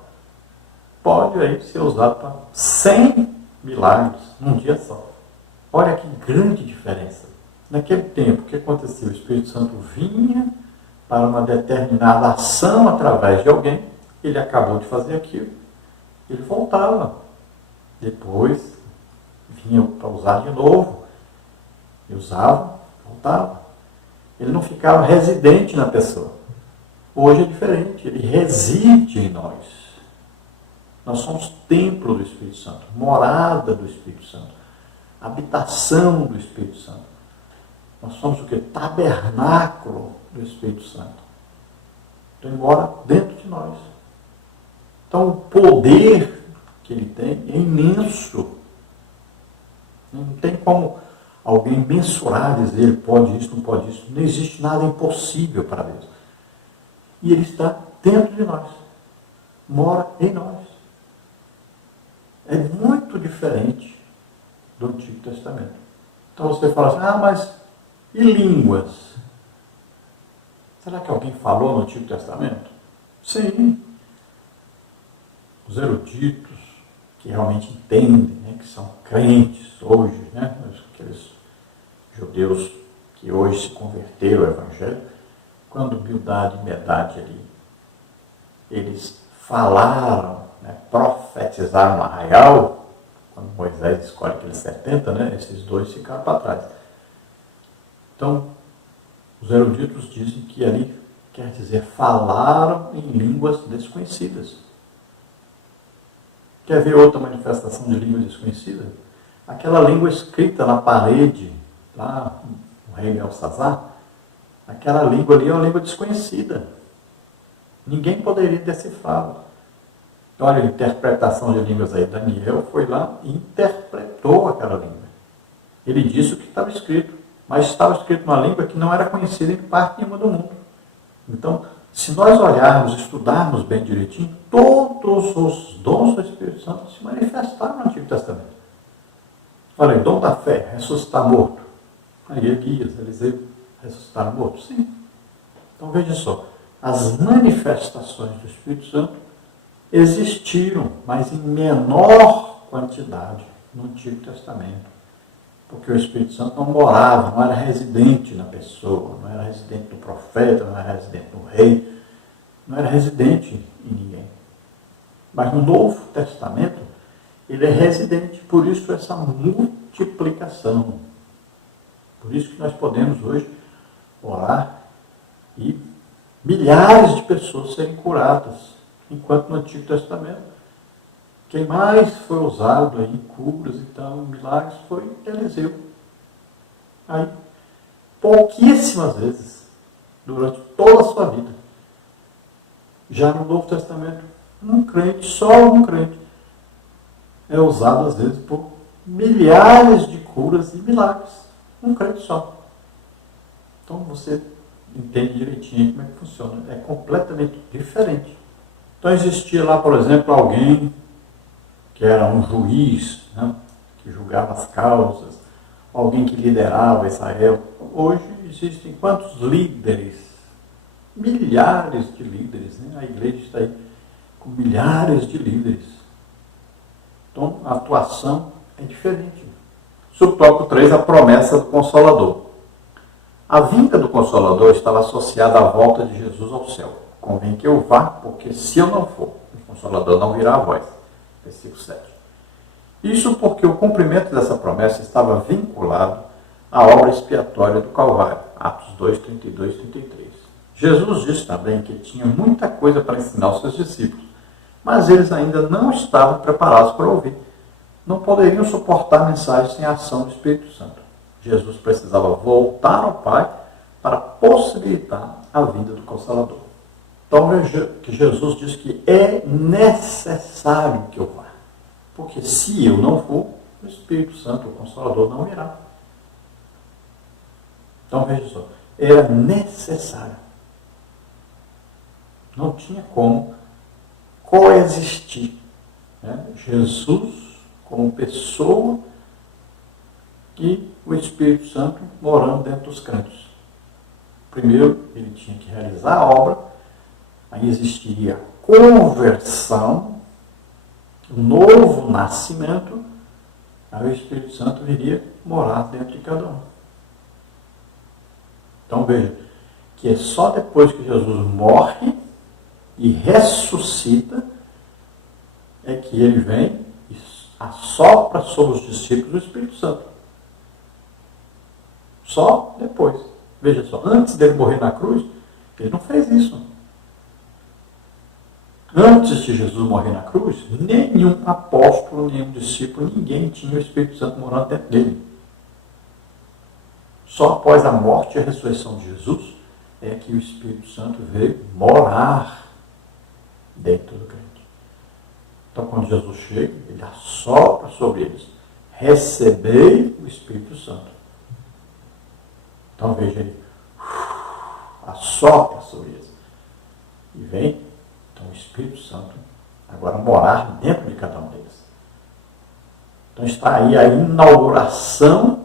pode aí ser usado para 100 milagres num dia só. Olha que grande diferença. Naquele tempo, o que acontecia? O Espírito Santo vinha para uma determinada ação através de alguém, ele acabou de fazer aquilo, ele voltava. Depois, vinha para usar de novo, e usava, voltava. Ele não ficava residente na pessoa. Hoje é diferente, ele reside em nós. Nós somos templo do Espírito Santo, morada do Espírito Santo, habitação do Espírito Santo. Nós somos o que? Tabernáculo do Espírito Santo. Então ele mora dentro de nós. Então o poder que ele tem é imenso. Não tem como alguém mensurar, dizer ele pode isso, não pode isso. Não existe nada impossível para Deus. E ele está dentro de nós. Mora em nós. É muito diferente do Antigo Testamento. Então você fala assim, mas e línguas? Será que alguém falou no Antigo Testamento? Sim. Os eruditos, que realmente entendem, né, que são crentes hoje, né, aqueles judeus que hoje se converteram ao Evangelho, quando Bildade e Medade ali, eles falaram, né, profetizaram no arraial, quando Moisés escolhe aqueles 70, né, esses dois ficaram para trás. Então, os eruditos dizem que ali quer dizer falaram em línguas desconhecidas. Quer ver outra manifestação de língua desconhecida? Aquela língua escrita na parede, lá no rei Belsazar, aquela língua ali é uma língua desconhecida. Ninguém poderia decifrá-la. Olha a interpretação de línguas aí. Daniel foi lá e interpretou aquela língua. Ele disse o que estava escrito, mas estava escrito numa língua que não era conhecida em parte nenhuma do mundo. Então, se nós olharmos, estudarmos bem direitinho, todos os dons do Espírito Santo se manifestaram no Antigo Testamento. Olha aí, dom da fé, ressuscitar morto. Aí Elias, Eliseu, ressuscitaram morto? Sim. Então veja só, as manifestações do Espírito Santo existiram, mas em menor quantidade no Antigo Testamento. Porque o Espírito Santo não morava, não era residente na pessoa, não era residente no profeta, não era residente no rei, não era residente em ninguém. Mas no Novo Testamento, ele é residente, por isso essa multiplicação. Por isso que nós podemos hoje orar e milhares de pessoas serem curadas, enquanto no Antigo Testamento quem mais foi usado aí em curas e tal, milagres, foi Eliseu. Aí, pouquíssimas vezes, durante toda a sua vida. Já no Novo Testamento, um crente, só um crente, é usado às vezes por milhares de curas e milagres. Um crente só. Então você entende direitinho como é que funciona. É completamente diferente. Então existia lá, por exemplo, alguém que era um juiz, né, que julgava as causas, alguém que liderava Israel. Hoje existem quantos líderes? Milhares de líderes. Né? A igreja está aí com milhares de líderes. Então a atuação é diferente. Subtópico 3, a promessa do Consolador. A vinda do Consolador estava associada à volta de Jesus ao céu. Convém que eu vá, porque se eu não for, o Consolador não virá a vós. Versículo 7. Isso porque o cumprimento dessa promessa estava vinculado à obra expiatória do Calvário. Atos 2, 32 e 33. Jesus disse também que tinha muita coisa para ensinar aos seus discípulos, mas eles ainda não estavam preparados para ouvir. Não poderiam suportar mensagens sem a ação do Espírito Santo. Jesus precisava voltar ao Pai para possibilitar a vinda do Consolador. Então, veja que Jesus diz que é necessário que eu vá. Porque se eu não for, o Espírito Santo, o Consolador, não virá. Então, veja só, era necessário. Não tinha como coexistir né? Jesus como pessoa e o Espírito Santo morando dentro dos crentes. Primeiro, ele tinha que realizar a obra, aí existiria a conversão, o novo nascimento, aí o Espírito Santo viria morar dentro de cada um. Então veja, que é só depois que Jesus morre e ressuscita, é que ele vem e assopra sobre os discípulos o Espírito Santo. Só depois. Veja só, antes dele morrer na cruz, ele não fez isso. Antes de Jesus morrer na cruz, nenhum apóstolo, nenhum discípulo, ninguém tinha o Espírito Santo morando dentro dele. Só após a morte e a ressurreição de Jesus é que o Espírito Santo veio morar dentro do crente. Então, quando Jesus chega, ele assopra sobre eles. Recebei o Espírito Santo. Então, veja, ele assopra sobre eles. E vem, então, o Espírito Santo agora morar dentro de cada um deles. Então, está aí a inauguração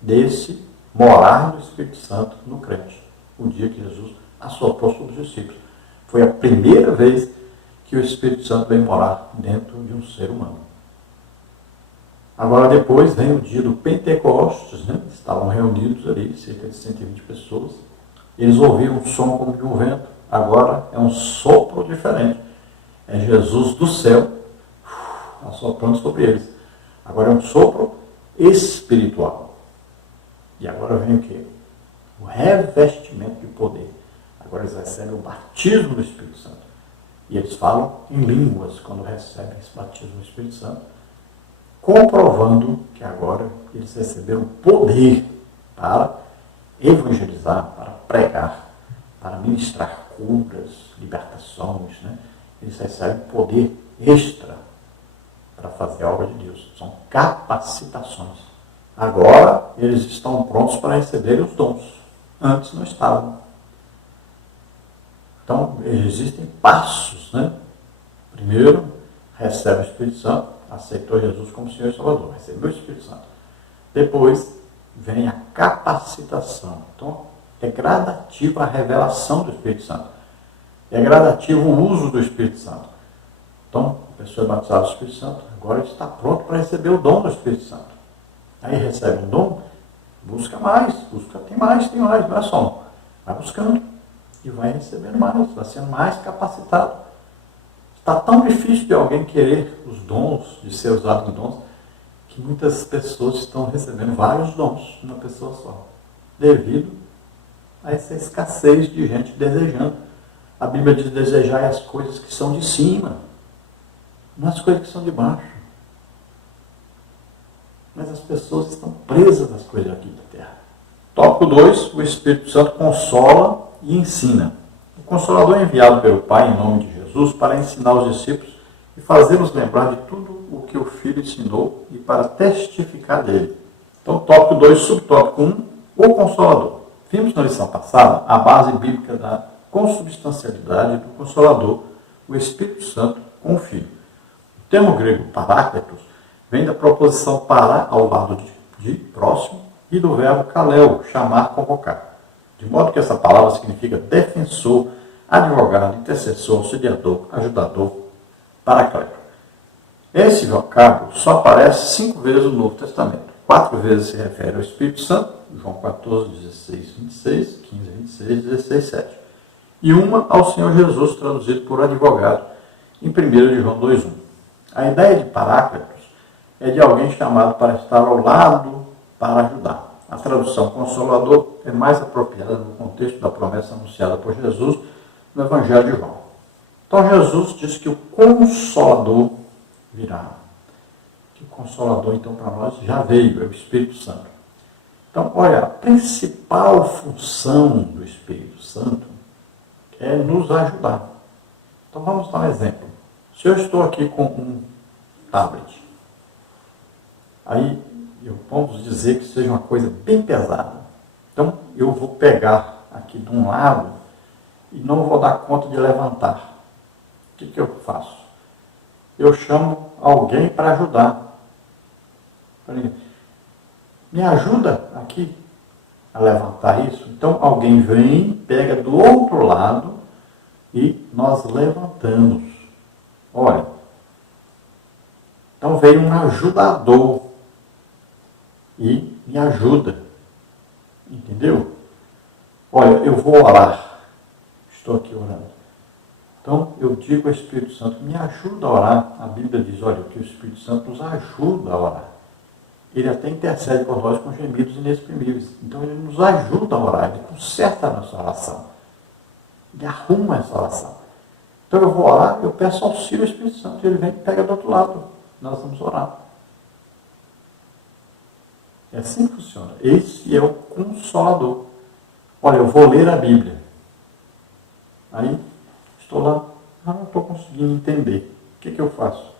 desse morar do Espírito Santo no crente. O dia que Jesus assoprou sobre os discípulos. Foi a primeira vez que o Espírito Santo vem morar dentro de um ser humano. Agora depois vem o dia do Pentecostes, né? Estavam reunidos ali, cerca de 120 pessoas. Eles ouviram um som como de um vento. Agora é um sopro diferente. É Jesus do céu assoprando sobre eles. Agora é um sopro espiritual. E agora vem o quê? O revestimento de poder. Agora eles recebem o batismo do Espírito Santo. E eles falam em línguas quando recebem esse batismo do Espírito Santo, comprovando que agora eles receberam poder para evangelizar, para pregar, para ministrar curas, libertações, né? Eles recebem poder extra para fazer a obra de Deus. São capacitações. Agora eles estão prontos para receber os dons. Antes não estavam. Então, existem passos, né? Primeiro, recebe o Espírito Santo, aceitou Jesus como Senhor e Salvador, recebeu o Espírito Santo. Depois, vem a capacitação. Então, é gradativa a revelação do Espírito Santo. É gradativo o uso do Espírito Santo. Então, a pessoa é batizada do Espírito Santo, agora está pronto para receber o dom do Espírito Santo. Aí recebe um dom, busca mais, tem mais, não é só um. Vai buscando. E vai recebendo mais, vai sendo mais capacitado. Está tão difícil de alguém querer os dons, de ser usado em dons, que muitas pessoas estão recebendo vários dons numa pessoa só, devido a essa escassez de gente desejando. A Bíblia diz desejar as coisas que são de cima, não as coisas que são de baixo. Mas as pessoas estão presas nas coisas aqui da terra. Tópico 2, o Espírito Santo consola e ensina. O Consolador é enviado pelo Pai em nome de Jesus para ensinar os discípulos e fazê-los lembrar de tudo o que o Filho ensinou e para testificar dele. Então, tópico 2, subtópico 1, o Consolador. Vimos na lição passada a base bíblica da consubstancialidade do Consolador, o Espírito Santo com o Filho. O termo grego parácletos vem da proposição para ao lado de próximo e do verbo kaleo, chamar, convocar. De modo que essa palavra significa defensor, advogado, intercessor, auxiliador, ajudador, paracleto. Esse vocábulo só aparece 5 vezes no Novo Testamento. 4 vezes se refere ao Espírito Santo, João 14, 16, 26, 15, 26, 16, 7. E uma ao Senhor Jesus, traduzido por advogado, em 1 de João 2, 1. A ideia de parácletos é de alguém chamado para estar ao lado para ajudar. A tradução consolador é mais apropriada no contexto da promessa anunciada por Jesus no Evangelho de João. Então Jesus diz que o Consolador virá. Que o Consolador, então, para nós já veio, é o Espírito Santo. Então, olha, a principal função do Espírito Santo é nos ajudar. Então vamos dar um exemplo. Se eu estou aqui com um tablet, aí vamos dizer que seja uma coisa bem pesada. Então, eu vou pegar aqui de um lado e não vou dar conta de levantar. O que eu faço? eu chamo alguém para ajudar. Falei, me ajuda aqui a levantar isso. Então alguém vem, pega do outro lado e nós levantamos. Olha, então veio um ajudador e me ajuda. Entendeu? Olha, eu vou orar. Estou aqui orando. Então eu digo ao Espírito Santo, me ajuda a orar. A Bíblia diz, olha, que o Espírito Santo nos ajuda a orar. Ele até intercede por nós com gemidos inexprimíveis. Então ele nos ajuda a orar, ele conserta a nossa oração. Ele arruma essa oração. Então eu vou orar, eu peço auxílio ao Espírito Santo, ele vem e pega do outro lado. Nós vamos orar. É assim que funciona. Esse é o Consolador. Olha, eu vou ler a Bíblia. Aí, estou lá, não estou conseguindo entender. O que eu faço?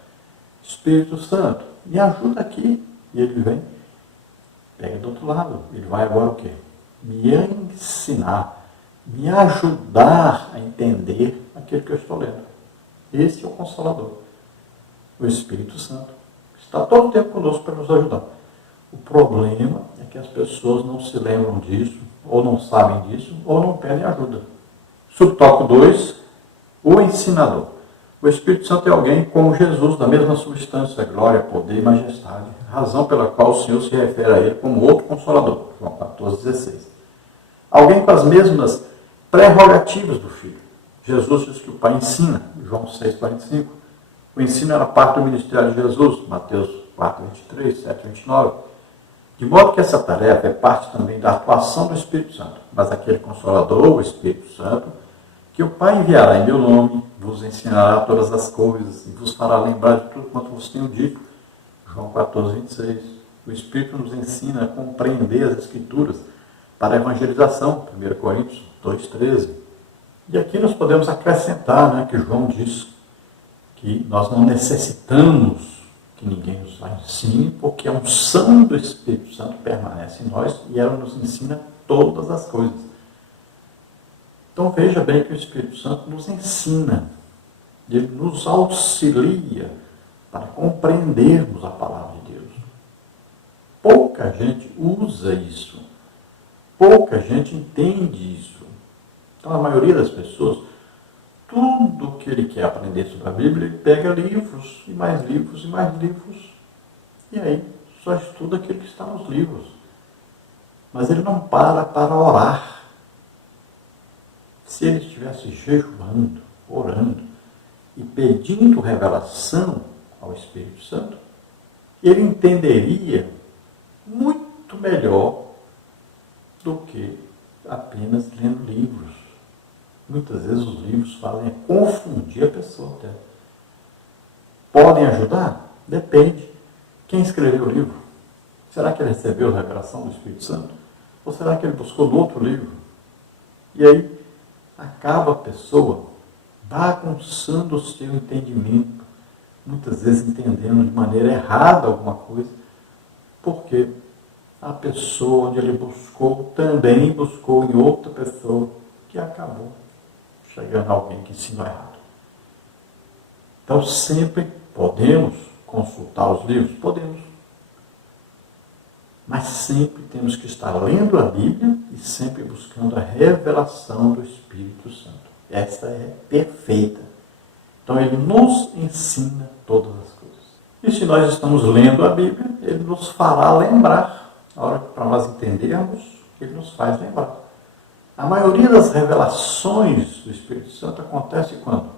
Espírito Santo, me ajuda aqui. E ele vem, pega do outro lado. Ele vai agora o quê? Me ensinar, me ajudar a entender aquilo que eu estou lendo. Esse é o Consolador. O Espírito Santo. Está todo o tempo conosco para nos ajudar. O problema é que as pessoas não se lembram disso, ou não sabem disso, ou não pedem ajuda. Subtópico 2, o ensinador. O Espírito Santo é alguém como Jesus, da mesma substância, glória, poder e majestade, razão pela qual o Senhor se refere a ele como outro Consolador. João 14,16. Alguém com as mesmas prerrogativas do Filho. Jesus diz que o Pai ensina, João 6,45. O ensino era parte do ministério de Jesus, Mateus 4,23, 7,29. De modo que essa tarefa é parte também da atuação do Espírito Santo. Mas aquele Consolador, o Espírito Santo, que o Pai enviará em meu nome, vos ensinará todas as coisas e vos fará lembrar de tudo quanto vos tenho dito. João 14,26. O Espírito nos ensina a compreender as Escrituras para a evangelização. 1 Coríntios 2,13. E aqui nós podemos acrescentar, né, que João diz que nós não necessitamos que ninguém nos ensine, porque a unção do Espírito Santo permanece em nós e ela nos ensina todas as coisas. Então veja bem que o Espírito Santo nos ensina, ele nos auxilia para compreendermos a palavra de Deus. Pouca gente usa isso, pouca gente entende isso. Então a maioria das pessoas, tudo que ele quer aprender sobre a Bíblia, ele pega livros, e mais livros, e mais livros, e aí só estuda aquilo que está nos livros. Mas ele não para orar. Se ele estivesse jejuando, orando e pedindo revelação ao Espírito Santo, ele entenderia muito melhor do que apenas lendo livros. Muitas vezes os livros fazem confundir a pessoa até. Podem ajudar? Depende. Quem escreveu o livro? Será que ele recebeu a revelação do Espírito Santo? Ou será que ele buscou no outro livro? E aí, acaba a pessoa bagunçando o seu entendimento, muitas vezes entendendo de maneira errada alguma coisa, porque a pessoa onde ele buscou também buscou em outra pessoa que acabou chegando a alguém que ensinou errado. Então sempre podemos consultar os livros? Podemos. Mas sempre temos que estar lendo a Bíblia e sempre buscando a revelação do Espírito Santo. Esta é perfeita. Então ele nos ensina todas as coisas. E se nós estamos lendo a Bíblia, ele nos fará lembrar. A hora que para nós entendermos, ele nos faz lembrar. A maioria das revelações do Espírito Santo acontece quando?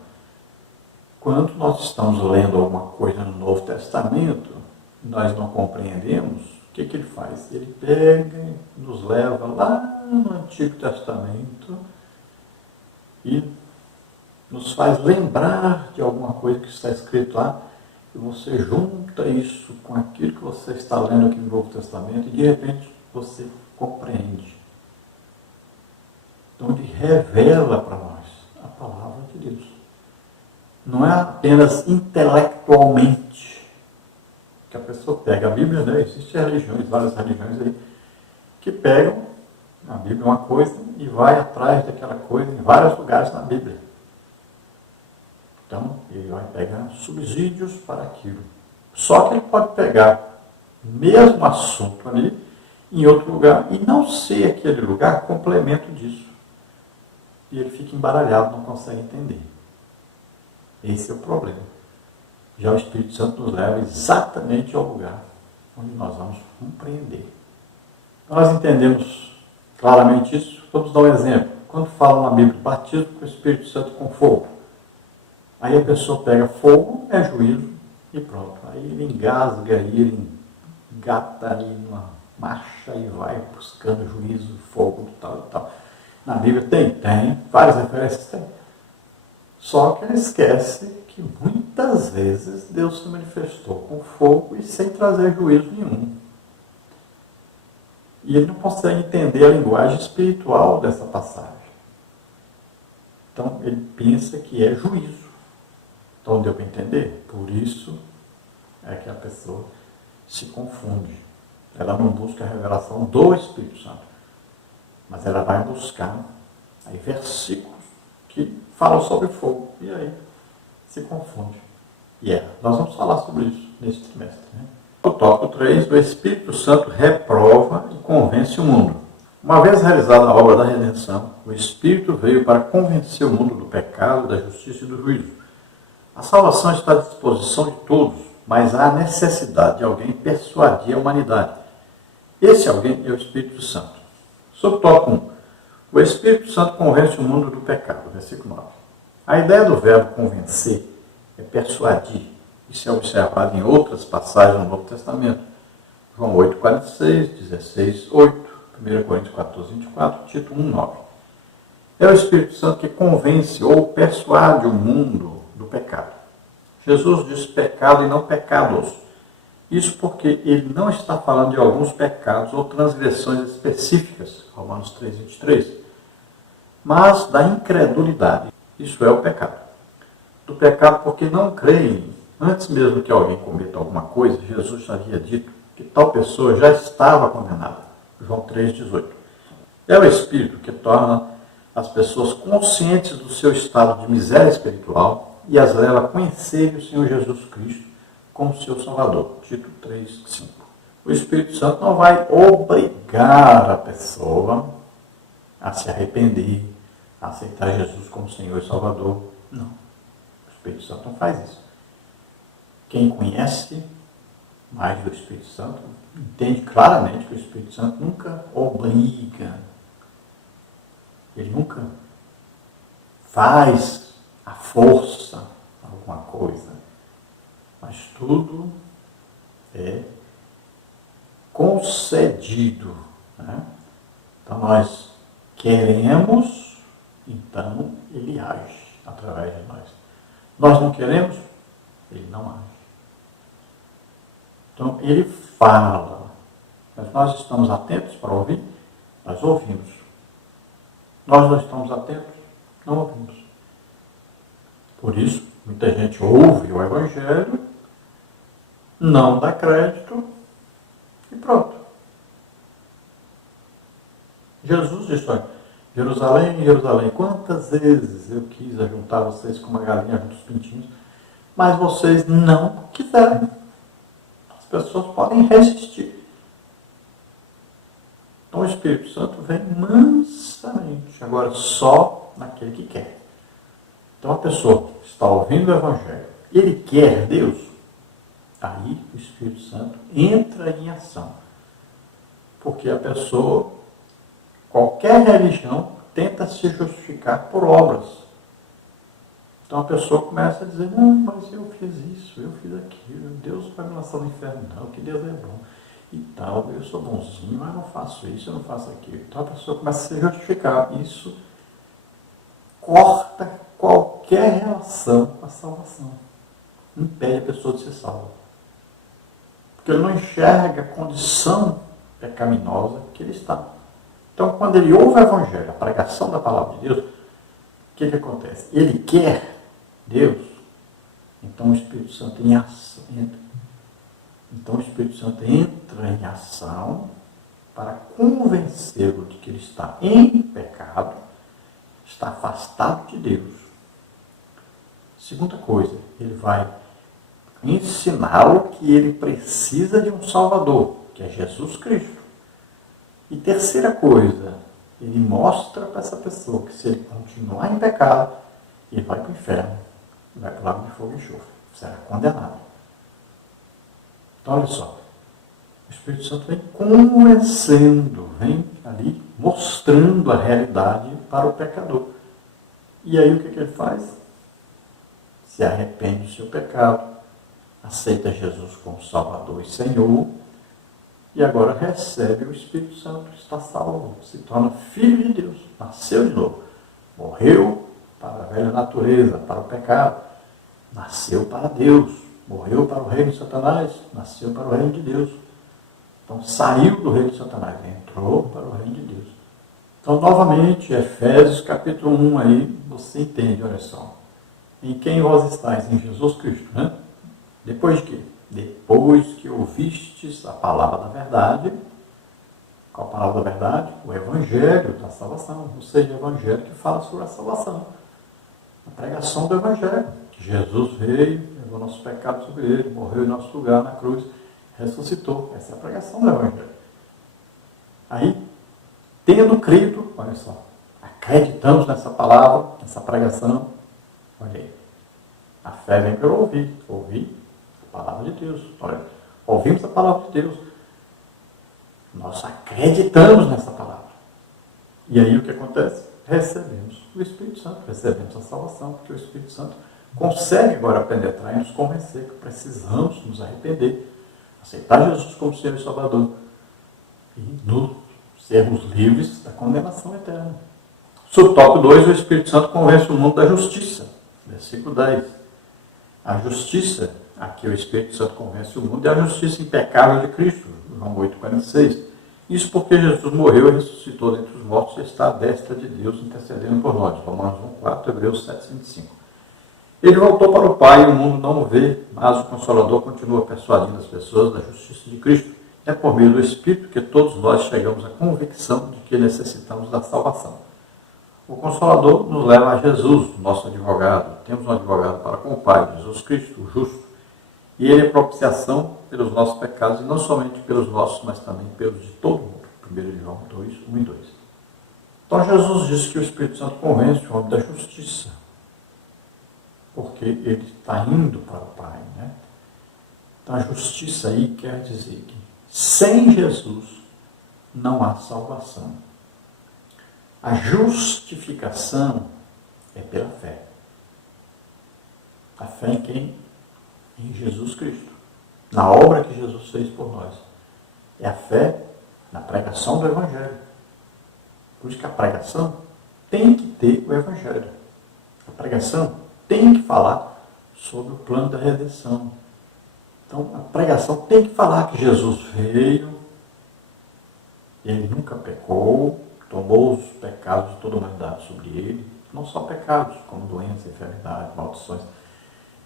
Quando nós estamos lendo alguma coisa no Novo Testamento, nós não compreendemos, o que ele faz? Ele pega e nos leva lá no Antigo Testamento e nos faz lembrar de alguma coisa que está escrito lá, e você junta isso com aquilo que você está lendo aqui no Novo Testamento e de repente você compreende. Então ele revela para nós a palavra de Deus. Não é apenas intelectualmente que a pessoa pega a Bíblia, né? Existem religiões, várias religiões aí, que pegam a Bíblia uma coisa e vai atrás daquela coisa em vários lugares na Bíblia. Então, ele vai pegar subsídios para aquilo. Só que ele pode pegar o mesmo assunto ali, em outro lugar, e não ser aquele lugar complemento disso. E ele fica embaralhado, não consegue entender. Esse é o problema. Já o Espírito Santo nos leva exatamente ao lugar onde nós vamos compreender. Nós entendemos claramente isso. Vamos dar um exemplo. Quando fala na Bíblia, batismo com o Espírito Santo com fogo. Aí a pessoa pega fogo, é juízo e pronto. Aí ele engasga, ele engata aí numa marcha e vai buscando juízo, fogo e tal e tal. Na Bíblia tem, várias referências tem. Só que ele esquece que muitas vezes Deus se manifestou com fogo e sem trazer juízo nenhum. E ele não consegue entender a linguagem espiritual dessa passagem. Então ele pensa que é juízo. Então deu para entender? Por isso é que a pessoa se confunde. Ela não busca a revelação do Espírito Santo, mas ela vai buscar aí versículos que falam sobre fogo. E aí se confunde. E nós vamos falar sobre isso nesse trimestre. Né? O tópico 3, o Espírito Santo reprova e convence o mundo. Uma vez realizada a obra da redenção, o Espírito veio para convencer o mundo do pecado, da justiça e do juízo. A salvação está à disposição de todos, mas há necessidade de alguém persuadir a humanidade. Esse alguém é o Espírito Santo. Sobre o tópico 1, o Espírito Santo convence o mundo do pecado, versículo 9. A ideia do verbo convencer é persuadir. Isso é observado em outras passagens no Novo Testamento. João 8,46, 16,8, 1 Coríntios 14,24, Tito 1,9. É o Espírito Santo que convence ou persuade o mundo do pecado. Jesus diz pecado e não pecados. Isso porque ele não está falando de alguns pecados ou transgressões específicas, Romanos 3,23, mas da incredulidade. Isso é o pecado. Do pecado porque não creem. Antes mesmo que alguém cometa alguma coisa, Jesus havia dito que tal pessoa já estava condenada. João 3,18. É o Espírito que torna as pessoas conscientes do seu estado de miséria espiritual e as leva a conhecer o Senhor Jesus Cristo como seu Salvador. Tito 3,5. O Espírito Santo não vai obrigar a pessoa a se arrepender, a aceitar Jesus como Senhor e Salvador. Não. O Espírito Santo não faz isso. Quem conhece mais do Espírito Santo entende claramente que o Espírito Santo nunca obriga. Ele nunca faz à força alguma coisa. Mas tudo é concedido. Né? Então nós queremos, então ele age através de nós. Nós não queremos, ele não age. Então ele fala, mas nós estamos atentos para ouvir? Nós ouvimos. Nós não estamos atentos? Não ouvimos. Por isso, muita gente ouve o Evangelho, não dá crédito e pronto. Jesus disse, olha, Jerusalém, Jerusalém, quantas vezes eu quis ajuntar vocês com uma galinha junto aos pintinhos, mas vocês não quiserem. As pessoas podem resistir. Então o Espírito Santo vem mansamente, agora só naquele que quer. Então a pessoa está ouvindo o Evangelho, ele quer Deus, aí o Espírito Santo entra em ação. Porque a pessoa, qualquer religião, tenta se justificar por obras. Então a pessoa começa a dizer, não, mas eu fiz isso, eu fiz aquilo, Deus vai me lançar no inferno, não, que Deus é bom. E tal, eu sou bonzinho, mas não faço isso, eu não faço aquilo. Então a pessoa começa a se justificar. Isso corta qualquer relação com a salvação. Impede a pessoa de ser salva. Porque ele não enxerga a condição pecaminosa que ele está. Então, quando ele ouve o Evangelho, a pregação da palavra de Deus, o que acontece? Ele quer Deus, então o Espírito Santo entra. Então o Espírito Santo entra em ação para convencê-lo de que ele está em pecado, está afastado de Deus. Segunda coisa, ele vai ensiná-lo que ele precisa de um Salvador, que é Jesus Cristo. E terceira coisa, ele mostra para essa pessoa que se ele continuar em pecado, ele vai para o inferno, vai para o lago de fogo e enxofre, será condenado. Então, olha só, o Espírito Santo vem convencendo, vem ali mostrando a realidade para o pecador. E aí o que ele faz? Se arrepende do seu pecado, aceita Jesus como Salvador e Senhor, e agora recebe o Espírito Santo, está salvo, se torna filho de Deus, nasceu de novo, morreu para a velha natureza, para o pecado, nasceu para Deus, morreu para o reino de Satanás, nasceu para o reino de Deus. Então saiu do reino de Satanás, entrou para o reino de Deus. Então, novamente, Efésios capítulo 1, aí você entende, olha só. Em quem vós estáis? Em Jesus Cristo, né? Depois de quê? Depois que ouvistes a palavra da verdade. Qual a palavra da verdade? O Evangelho da salvação. Ou seja, o Evangelho que fala sobre a salvação. A pregação do Evangelho. Que Jesus veio, levou nosso pecado sobre ele, morreu em nosso lugar na cruz, ressuscitou. Essa é a pregação do Evangelho. Aí, tendo crido, olha só, acreditamos nessa palavra, nessa pregação, olha aí, a fé vem pelo ouvir a palavra de Deus. Olha, ouvimos a palavra de Deus, nós acreditamos nessa palavra. E aí o que acontece? Recebemos o Espírito Santo, recebemos a salvação, porque o Espírito Santo consegue agora penetrar e nos convencer que precisamos nos arrepender, aceitar Jesus como Senhor e Salvador e nos sermos livres da condenação eterna. Subtópico 2, o Espírito Santo convence o mundo da justiça. Versículo 10. A justiça, aqui o Espírito Santo convence o mundo, é a justiça impecável de Cristo. João 8,46. Isso porque Jesus morreu e ressuscitou dentre os mortos e está à destra de Deus intercedendo por nós. Romanos 1,4, Hebreus 7,25. Ele voltou para o Pai e o mundo não o vê, mas o Consolador continua persuadindo as pessoas da justiça de Cristo. É por meio do Espírito que todos nós chegamos à convicção de que necessitamos da salvação. O Consolador nos leva a Jesus, nosso advogado. Temos um advogado para com o Pai, Jesus Cristo, o justo. E ele é propiciação pelos nossos pecados, e não somente pelos nossos, mas também pelos de todo mundo. 1 João 2, 1 e 2. Então Jesus disse que o Espírito Santo convence o homem da justiça, porque ele está indo para o Pai, né? Então a justiça aí quer dizer que sem Jesus não há salvação. A justificação é pela fé. A fé em quem? Em Jesus Cristo. Na obra que Jesus fez por nós. É a fé na pregação do Evangelho. Por isso que a pregação tem que ter o Evangelho. A pregação tem que falar sobre o plano da redenção. Então, a pregação tem que falar que Jesus veio, ele nunca pecou, tomou os pecados de toda a humanidade sobre ele, não só pecados, como doença, enfermidade, maldições,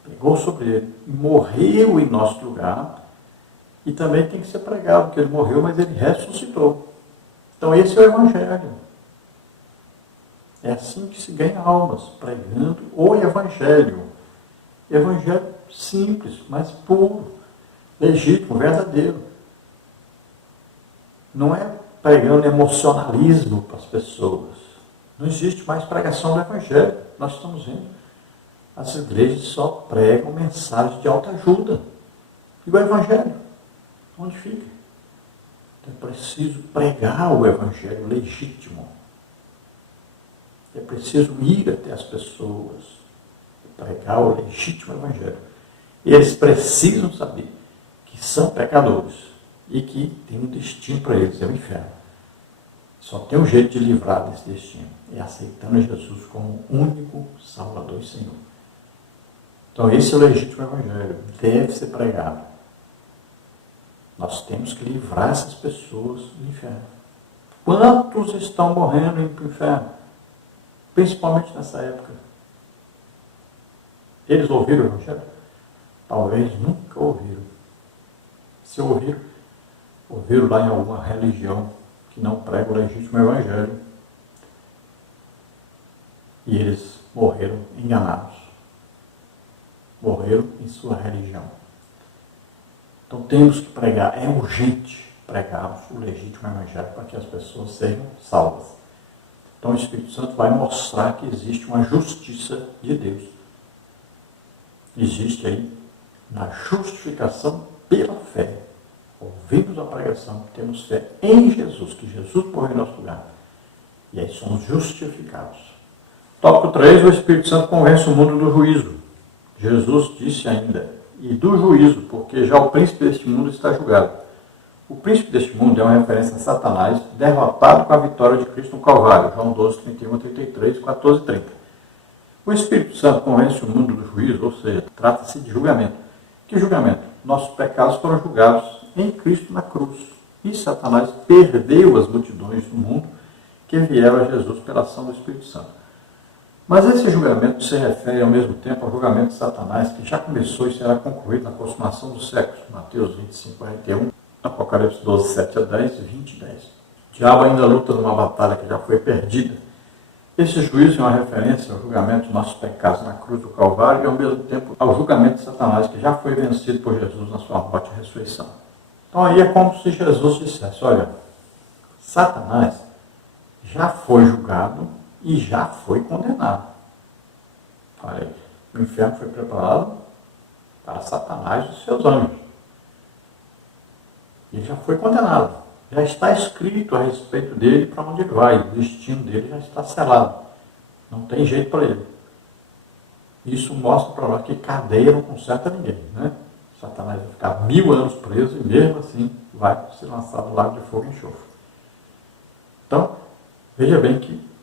pegou sobre ele, morreu em nosso lugar, e também tem que ser pregado, que ele morreu, mas ele ressuscitou. Então esse é o Evangelho. É assim que se ganha almas, pregando o Evangelho. Evangelho simples, mas puro, legítimo, verdadeiro. Não é pregando emocionalismo para as pessoas. Não existe mais pregação do Evangelho. Nós estamos vendo. As igrejas só pregam mensagens de autoajuda. E o Evangelho? Onde fica? Então é preciso pregar o Evangelho legítimo. É preciso ir até as pessoas, pregar o legítimo Evangelho. E eles precisam saber que são pecadores e que tem um destino para eles, é o inferno. Só tem um jeito de livrar desse destino, é aceitando Jesus como único Salvador e Senhor. Então esse é o legítimo Evangelho, deve ser pregado. Nós temos que livrar essas pessoas do inferno. Quantos estão morrendo indo para o inferno? Principalmente nessa época. Eles ouviram o Evangelho? Talvez nunca ouviram. Se ouviram, ouviram lá em alguma religião que não prega o legítimo Evangelho. E eles morreram enganados. morreram em sua religião. Então temos que pregar, é urgente pregarmos o legítimo evangelho para que as pessoas sejam salvas. Então o Espírito Santo vai mostrar que existe uma justiça de Deus. Existe aí na justificação pela fé. Ouvimos a pregação, temos fé em Jesus, que Jesus morreu em nosso lugar. E aí somos justificados. Tópico 3, o Espírito Santo convence o mundo do juízo. Jesus disse ainda, e do juízo, porque já o príncipe deste mundo está julgado. O príncipe deste mundo é uma referência a Satanás, derrotado com a vitória de Cristo no Calvário. João 12, 31, 33, 14, 30. O Espírito Santo convence o mundo do juízo, ou seja, trata-se de julgamento. Que julgamento? Nossos pecados foram julgados em Cristo na cruz. E Satanás perdeu as multidões do mundo que vieram a Jesus pela ação do Espírito Santo. Mas esse julgamento se refere ao mesmo tempo ao julgamento de Satanás, que já começou e será concluído na consumação dos séculos. Mateus 25, 41, Apocalipse 12, 7 a 10 e 20, 10. O diabo ainda luta numa batalha que já foi perdida. Esse juízo é uma referência ao julgamento dos nossos pecados na cruz do Calvário e ao mesmo tempo ao julgamento de Satanás, que já foi vencido por Jesus na sua morte e ressurreição. Então aí é como se Jesus dissesse, olha, Satanás já foi julgado e já foi condenado. Olha, o inferno foi preparado para Satanás e os seus anjos. Ele já foi condenado. Já está escrito a respeito dele para onde ele vai. O destino dele já está selado. Não tem jeito para ele. Isso mostra para nós que cadeia não conserta ninguém. Né? Satanás vai ficar 1000 anos preso e mesmo assim vai ser lançado no lago de fogo e enxofre. Então, veja bem que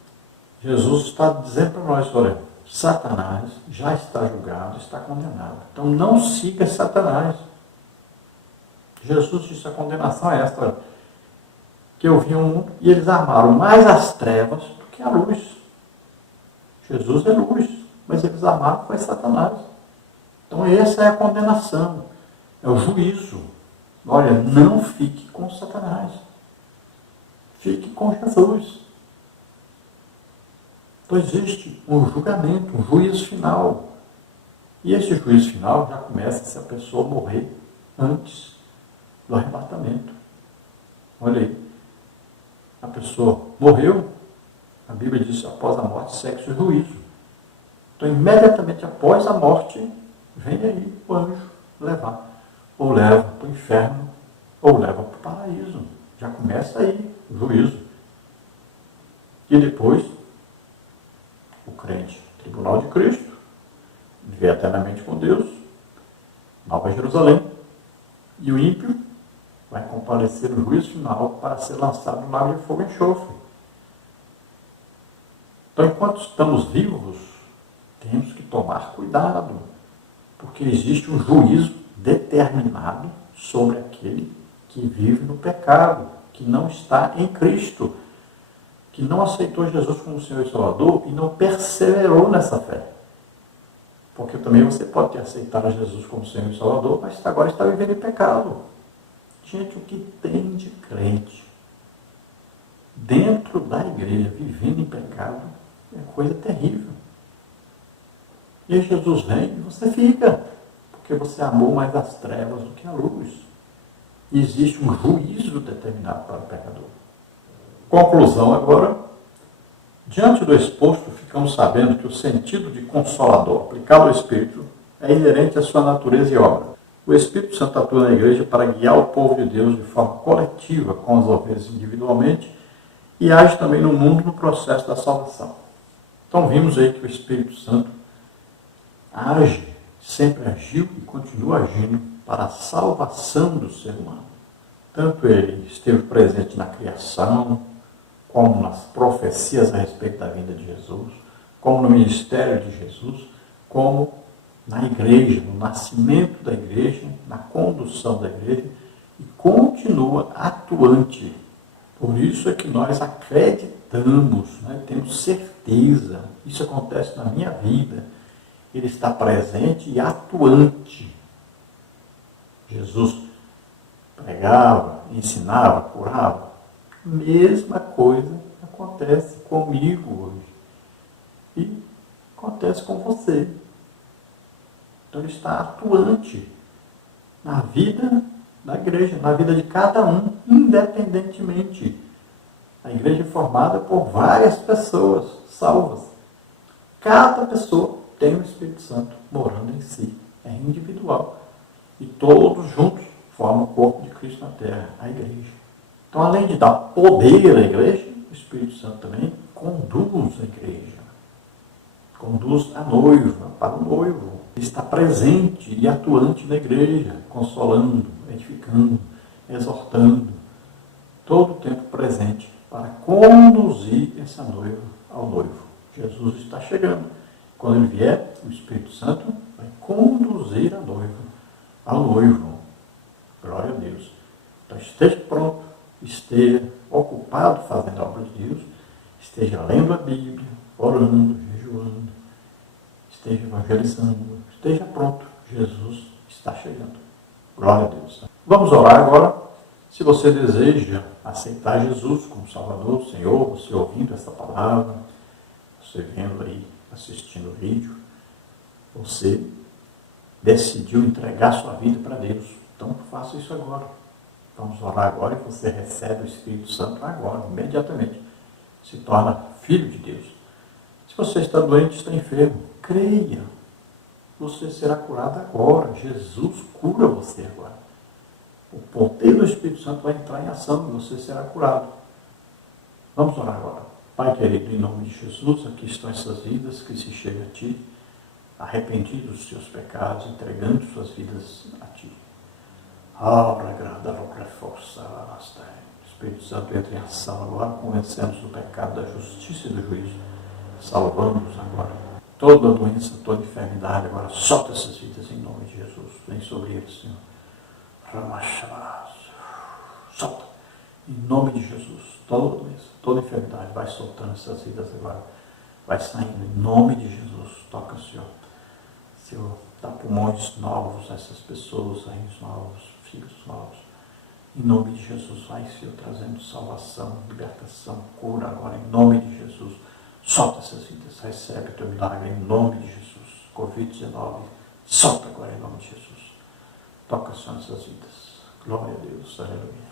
Jesus está dizendo para nós, olha, Satanás já está julgado, está condenado. Então não siga Satanás. Jesus disse, a condenação é esta, olha, que eu vi o mundo e eles amaram mais as trevas do que a luz. Jesus é luz, mas eles amaram foi Satanás. Então essa é a condenação, é o juízo. Olha, não fique com Satanás. Fique com Jesus. Então existe um julgamento, um juízo final. E esse juízo final já começa se a pessoa morrer antes do arrebatamento. Olha aí. A pessoa morreu, a Bíblia diz, após a morte, sexo e juízo. Então, imediatamente após a morte, vem aí o anjo levar. Ou leva para o inferno, ou leva para o paraíso. Já começa aí o juízo. E depois, o crente, tribunal de Cristo, viver eternamente com Deus, Nova Jerusalém. E o ímpio vai comparecer no juízo final para ser lançado no lago de fogo e enxofre. Então, enquanto estamos vivos, temos que tomar cuidado, porque existe um juízo determinado sobre aquele que vive no pecado, que não está em Cristo, que não aceitou Jesus como Senhor e Salvador e não perseverou nessa fé. Porque também você pode ter aceitado Jesus como Senhor e Salvador, mas agora está vivendo em pecado. Gente, o que tem de crente dentro da igreja, vivendo em pecado, é coisa terrível. E aí Jesus vem e você fica, porque você amou mais as trevas do que a luz. E existe um juízo determinado para o pecador. Conclusão agora. Diante do exposto, ficamos sabendo que o sentido de consolador aplicado ao Espírito é inerente à sua natureza e obra. O Espírito Santo atua na igreja para guiar o povo de Deus de forma coletiva, com as ovelhas individualmente, e age também no mundo no processo da salvação. Então vimos aí que o Espírito Santo age, sempre agiu e continua agindo para a salvação do ser humano. Tanto ele esteve presente na criação, como nas profecias a respeito da vinda de Jesus, como no ministério de Jesus, como na igreja, no nascimento da igreja, na condução da igreja, e continua atuante. Por isso é que nós acreditamos, né? Temos certeza, isso acontece na minha vida. Ele está presente e atuante. Jesus pregava, ensinava, curava. Mesma coisa acontece comigo hoje. E acontece com você. Então ele está atuante na vida da igreja, na vida de cada um, independentemente. A igreja é formada por várias pessoas salvas. Cada pessoa tem o Espírito Santo morando em si. É individual. E todos juntos formam o corpo de Cristo na terra, a igreja. Então, além de dar poder à igreja, o Espírito Santo também conduz a igreja. Conduz a noiva para o noivo. Ele está presente e atuante na igreja, consolando, edificando, exortando. Todo o tempo presente para conduzir essa noiva ao noivo. Jesus está chegando. Quando ele vier, o Espírito Santo vai conduzir a noiva ao noivo. Glória a Deus. Então esteja pronto, esteja ocupado fazendo a obra de Deus, esteja lendo a Bíblia, orando, jejuando, esteja evangelizando, esteja pronto. Jesus está chegando. Glória a Deus. Vamos orar agora. Se você deseja aceitar Jesus como Salvador, Senhor, você ouvindo essa palavra, você vendo aí, assistindo o vídeo, você decidiu entregar sua vida para Deus. Então faça isso agora. Vamos orar agora e você recebe o Espírito Santo agora, imediatamente. Se torna filho de Deus. Se você está doente, está enfermo, creia. Você será curado agora. Jesus cura você agora. O poder do Espírito Santo vai entrar em ação e você será curado. Vamos orar agora. Pai querido, em nome de Jesus, aqui estão essas vidas que se chegam a Ti, arrependidos dos seus pecados, entregando suas vidas a Ti. Espírito Santo entra em ação agora, convencendo-nos do pecado, da justiça e do juízo, salvando-nos agora. Toda doença, toda enfermidade, agora solta essas vidas em nome de Jesus. Vem sobre eles, Senhor. Solta. Em nome de Jesus. Toda doença, toda enfermidade, vai soltando essas vidas agora. Vai saindo em nome de Jesus. Toca, Senhor. Senhor, dá pulmões novos a essas pessoas, rins novos, filhos novos. Em nome de Jesus, vai, Senhor, trazendo salvação, libertação, cura agora, em nome de Jesus. Solta essas vidas, recebe o teu milagre em nome de Jesus. Covid-19, solta agora em nome de Jesus. Toca, Senhor, essas vidas. Glória a Deus, aleluia.